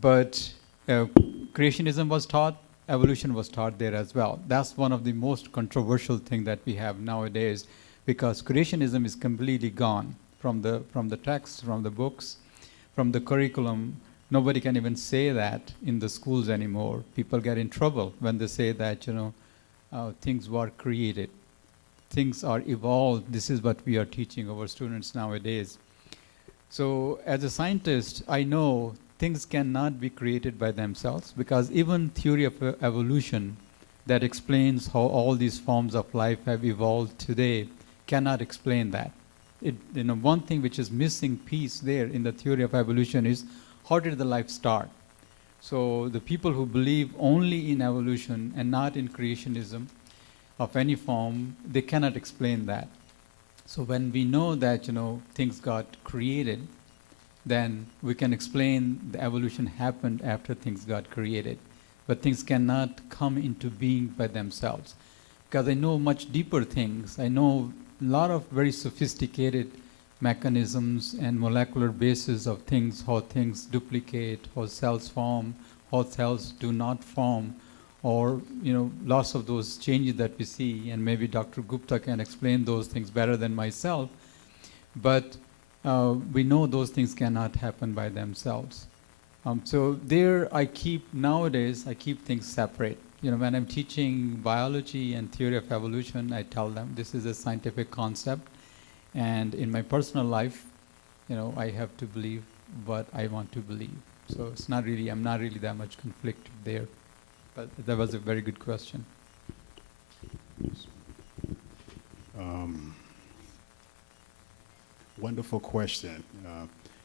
But creationism was taught, evolution was taught there as well. That's one of the most controversial things that we have nowadays, because creationism is completely gone from the text, from the books, from the curriculum. Nobody can even say that in the schools anymore. People get in trouble when they say that, things were created. Things are evolved. This is what we are teaching our students nowadays. So as a scientist, I know things cannot be created by themselves, because even theory of evolution that explains how all these forms of life have evolved today cannot explain that. One thing which is missing piece there in the theory of evolution is, how did the life start? So the people who believe only in evolution and not in creationism, of any form, they cannot explain that. So when we know that, things got created, then we can explain the evolution happened after things got created. But things cannot come into being by themselves. Because I know much deeper things. I know a lot of very sophisticated mechanisms and molecular bases of things, how things duplicate, how cells form, how cells do not form, or lots of those changes that we see, and maybe Dr. Gupta can explain those things better than myself. But we know those things cannot happen by themselves. So nowadays I keep things separate. When I'm teaching biology and theory of evolution, I tell them this is a scientific concept, and in my personal life, I have to believe what I want to believe. So I'm not really that much conflicted there. But that was a very good question. Wonderful question.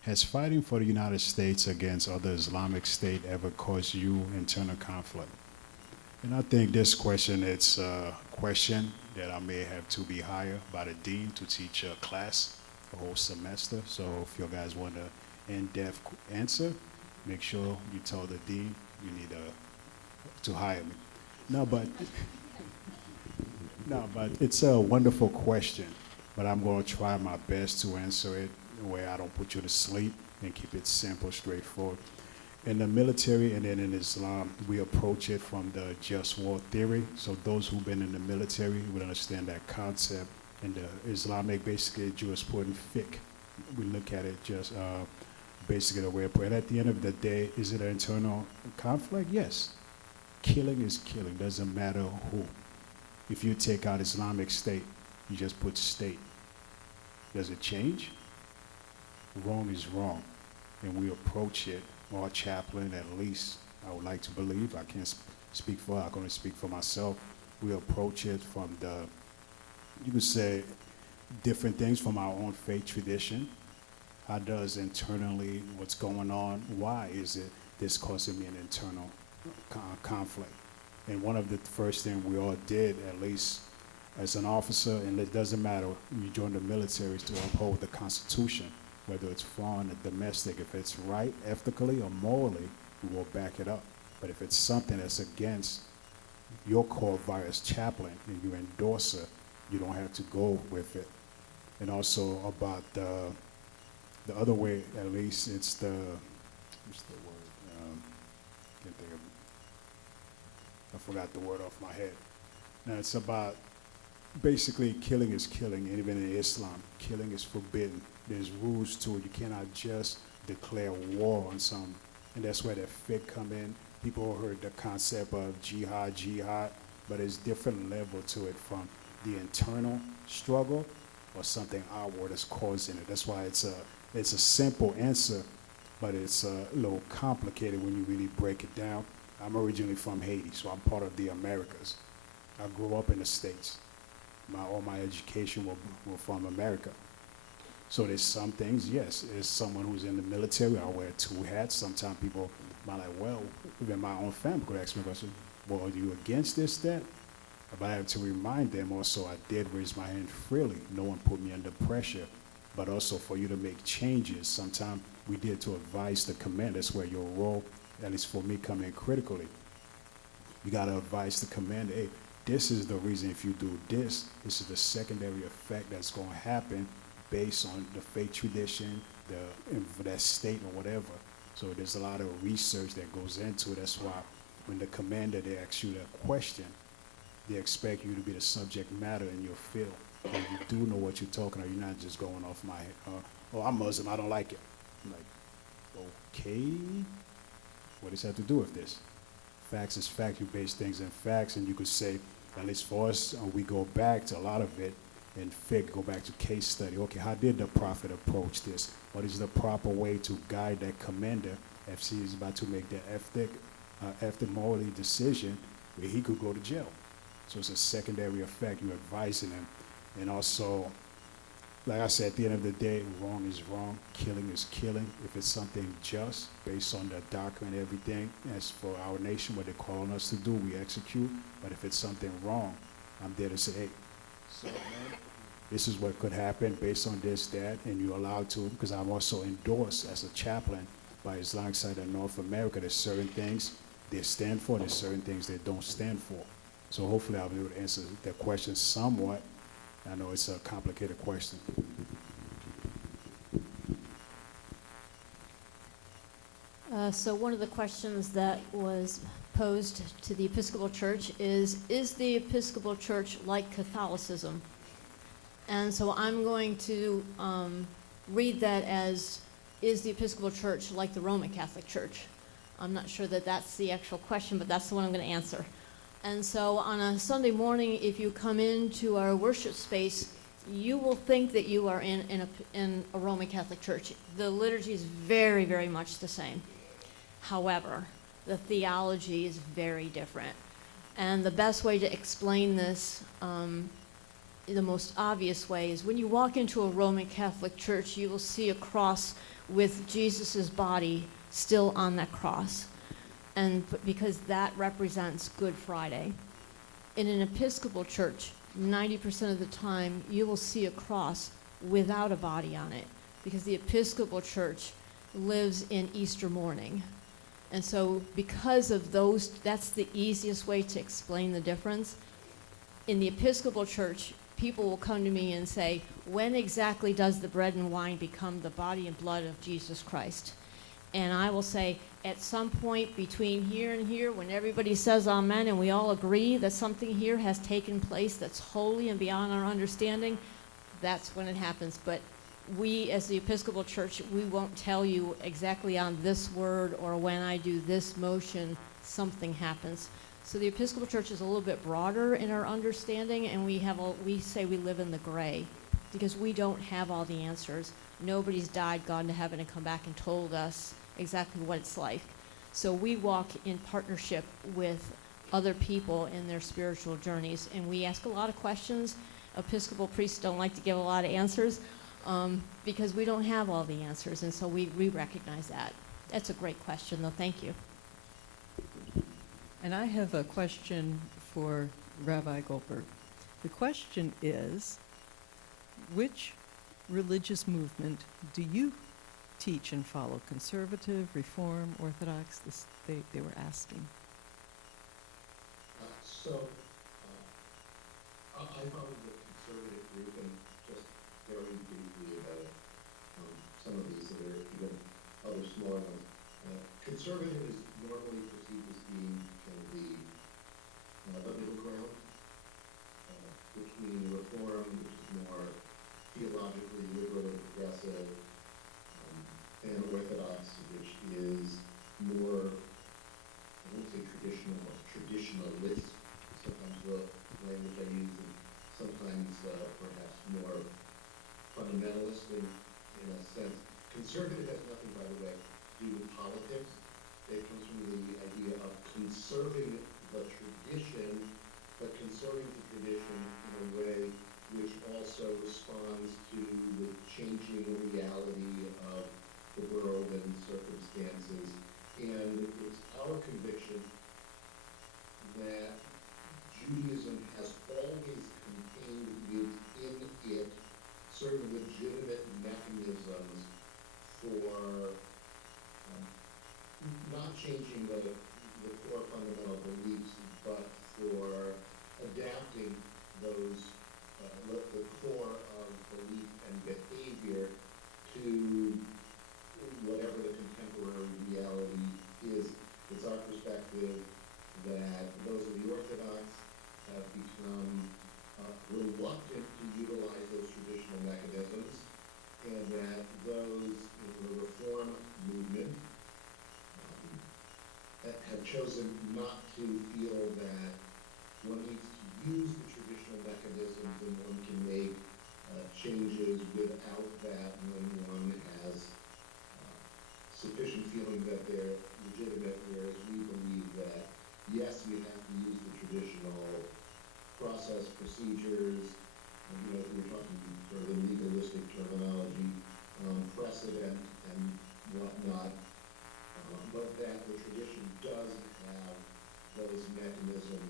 Has fighting for the United States against other Islamic state ever caused you internal conflict? And I think this question, it's a question that I may have to be hired by the dean to teach a class a whole semester. So if you guys want an in-depth answer, make sure you tell the dean you need to hire me. No, but it's a wonderful question. But I'm going to try my best to answer it where I don't put you to sleep and keep it simple, straightforward. In the military and then in Islam, we approach it from the just war theory. So those who've been in the military would understand that concept. In the Islamic, basically, jurisprudence fiqh, we look at it just basically the way. And at the end of the day, is it an internal conflict? Yes. Killing is killing, doesn't matter who. If you take out Islamic State, you just put state. Does it change? Wrong is wrong. And we approach it, our chaplain at least, I would like to believe, I can't speak for her, I can only speak for myself. We approach it from you could say, different things from our own faith tradition. How does internally, what's going on? Why is it this causing me an internal conflict? And one of the first things we all did, at least as an officer, and it doesn't matter when you join the military, is to uphold the Constitution, whether it's foreign or domestic. If it's right, ethically or morally, we will back it up. But if it's something that's against your core virus chaplain and you endorse it, you don't have to go with it. And also about the other way, at least, it's what's the word? Can't think of it. I forgot the word off my head. Now it's about basically killing is killing, and even in Islam, killing is forbidden. There's rules to it. You cannot just declare war on something. And that's where the fiqh come in. People heard the concept of jihad, but there's different level to it, from the internal struggle or something outward that's causing it. That's why it's a simple answer, but it's a little complicated when you really break it down. I'm originally from Haiti, so I'm part of the Americas. I grew up in the States. All my education were from America. So there's some things, yes, as someone who's in the military, I wear two hats. Sometimes people might like, well, even my own family could ask me a question, well, are you against this, that? But I have to remind them also I did raise my hand freely. No one put me under pressure. But also for you to make changes, sometimes we did to advise the command. That's where your role, at least for me, come in critically. You got to advise the commander, hey, this is the reason if you do this is the secondary effect that's going to happen based on the faith tradition, that state or whatever. So there's a lot of research that goes into it. That's why when the commander, they ask you that question, they expect you to be the subject matter in your field. And you do know what you're talking about. You're not just going off my head. Oh, I'm Muslim, I don't like it. I'm like, okay, what does that have to do with this? Facts is fact. You base things in facts, and you could say, at least for us, we go back to a lot of it in fiqh, go back to case study. Okay, how did the prophet approach this? What is the proper way to guide that commander if he is about to make that ethic morally decision where he could go to jail? So it's a secondary effect. You're advising him. And also, like I said, at the end of the day, wrong is wrong, killing is killing. If it's something just, based on the doctrine and everything, as for our nation, what they're calling us to do, we execute. But if it's something wrong, I'm there to say, hey, so man, this is what could happen based on this, that, and you're allowed to, because I'm also endorsed as a chaplain by Islamic side of North America. There's certain things they stand for, there's certain things they don't stand for. So hopefully I'll be able to answer that question somewhat. I know it's a complicated question. So one of the questions that was posed to the Episcopal Church is the Episcopal Church like Catholicism? And so I'm going to read that as, is the Episcopal Church like the Roman Catholic Church? I'm not sure that that's the actual question, but that's the one I'm going to answer. And so on a Sunday morning, if you come into our worship space, you will think that you are in a Roman Catholic Church. The liturgy is very, very much the same. However, the theology is very different. And the best way to explain this, the most obvious way, is when you walk into a Roman Catholic church, you will see a cross with Jesus' body still on that cross. And because that represents Good Friday. In an Episcopal church, 90% of the time, you will see a cross without a body on it, because the Episcopal church lives in Easter morning. And so because of those, that's the easiest way to explain the difference. In the Episcopal church, people will come to me and say, when exactly does the bread and wine become the body and blood of Jesus Christ? And I will say, at some point between here and here, when everybody says amen and we all agree that something here has taken place that's holy and beyond our understanding, that's when it happens. But we, as the Episcopal Church, we won't tell you exactly on this word or when I do this motion, something happens. So the Episcopal Church is a little bit broader in our understanding, and we say we live in the gray because we don't have all the answers. Nobody's died, gone to heaven, and come back and told us exactly what it's like. So we walk in partnership with other people in their spiritual journeys, and we ask a lot of questions. Episcopal priests don't like to give a lot of answers because we don't have all the answers, and so we recognize that. That's a great question, though. Thank you. And I have a question for Rabbi Goldberg. The question is, which religious movement do you teach and follow? Conservative, Reform, Orthodox? They were asking. I follow the conservative group, and just very briefly about some of these that are even other smaller ones. Conservative is normally perceived as being kind of the middle ground between Reform, which is more theologically liberal and progressive, and Orthodox, which is more, I won't say traditional, but traditionalist. Sometimes the language I use, and sometimes perhaps more fundamentalist in a sense. Conservative has nothing, by the way, to do with politics. It comes from the idea of conserving the tradition, but conserving the tradition in a way which also responds to the changing reality of the world and circumstances. And it's our conviction that Judaism has always contained within it certain legitimate mechanisms for not changing the core fundamental beliefs, but for adapting those, the core of belief and behavior to whatever the contemporary reality is. It's our perspective that those of the Orthodox have become reluctant to utilize those traditional mechanisms, and that those in the Reform movement have chosen not to feel that one needs to use the traditional mechanisms and one can make changes without that when one has sufficient feeling that they're legitimate, whereas we believe that, yes, we have to use the traditional process, procedures, we were talking sort of in legalistic terminology, precedent and whatnot, but that the tradition does have those mechanisms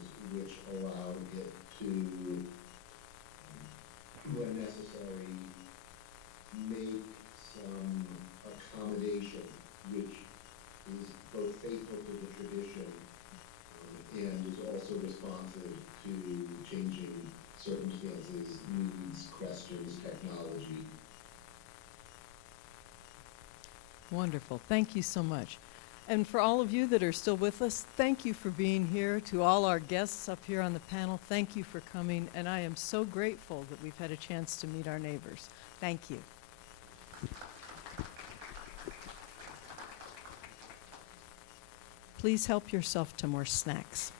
Wonderful. Thank you so much. And for all of you that are still with us, thank you for being here. To all our guests up here on the panel, thank you for coming. And I am so grateful that we've had a chance to meet our neighbors. Thank you. Please help yourself to more snacks.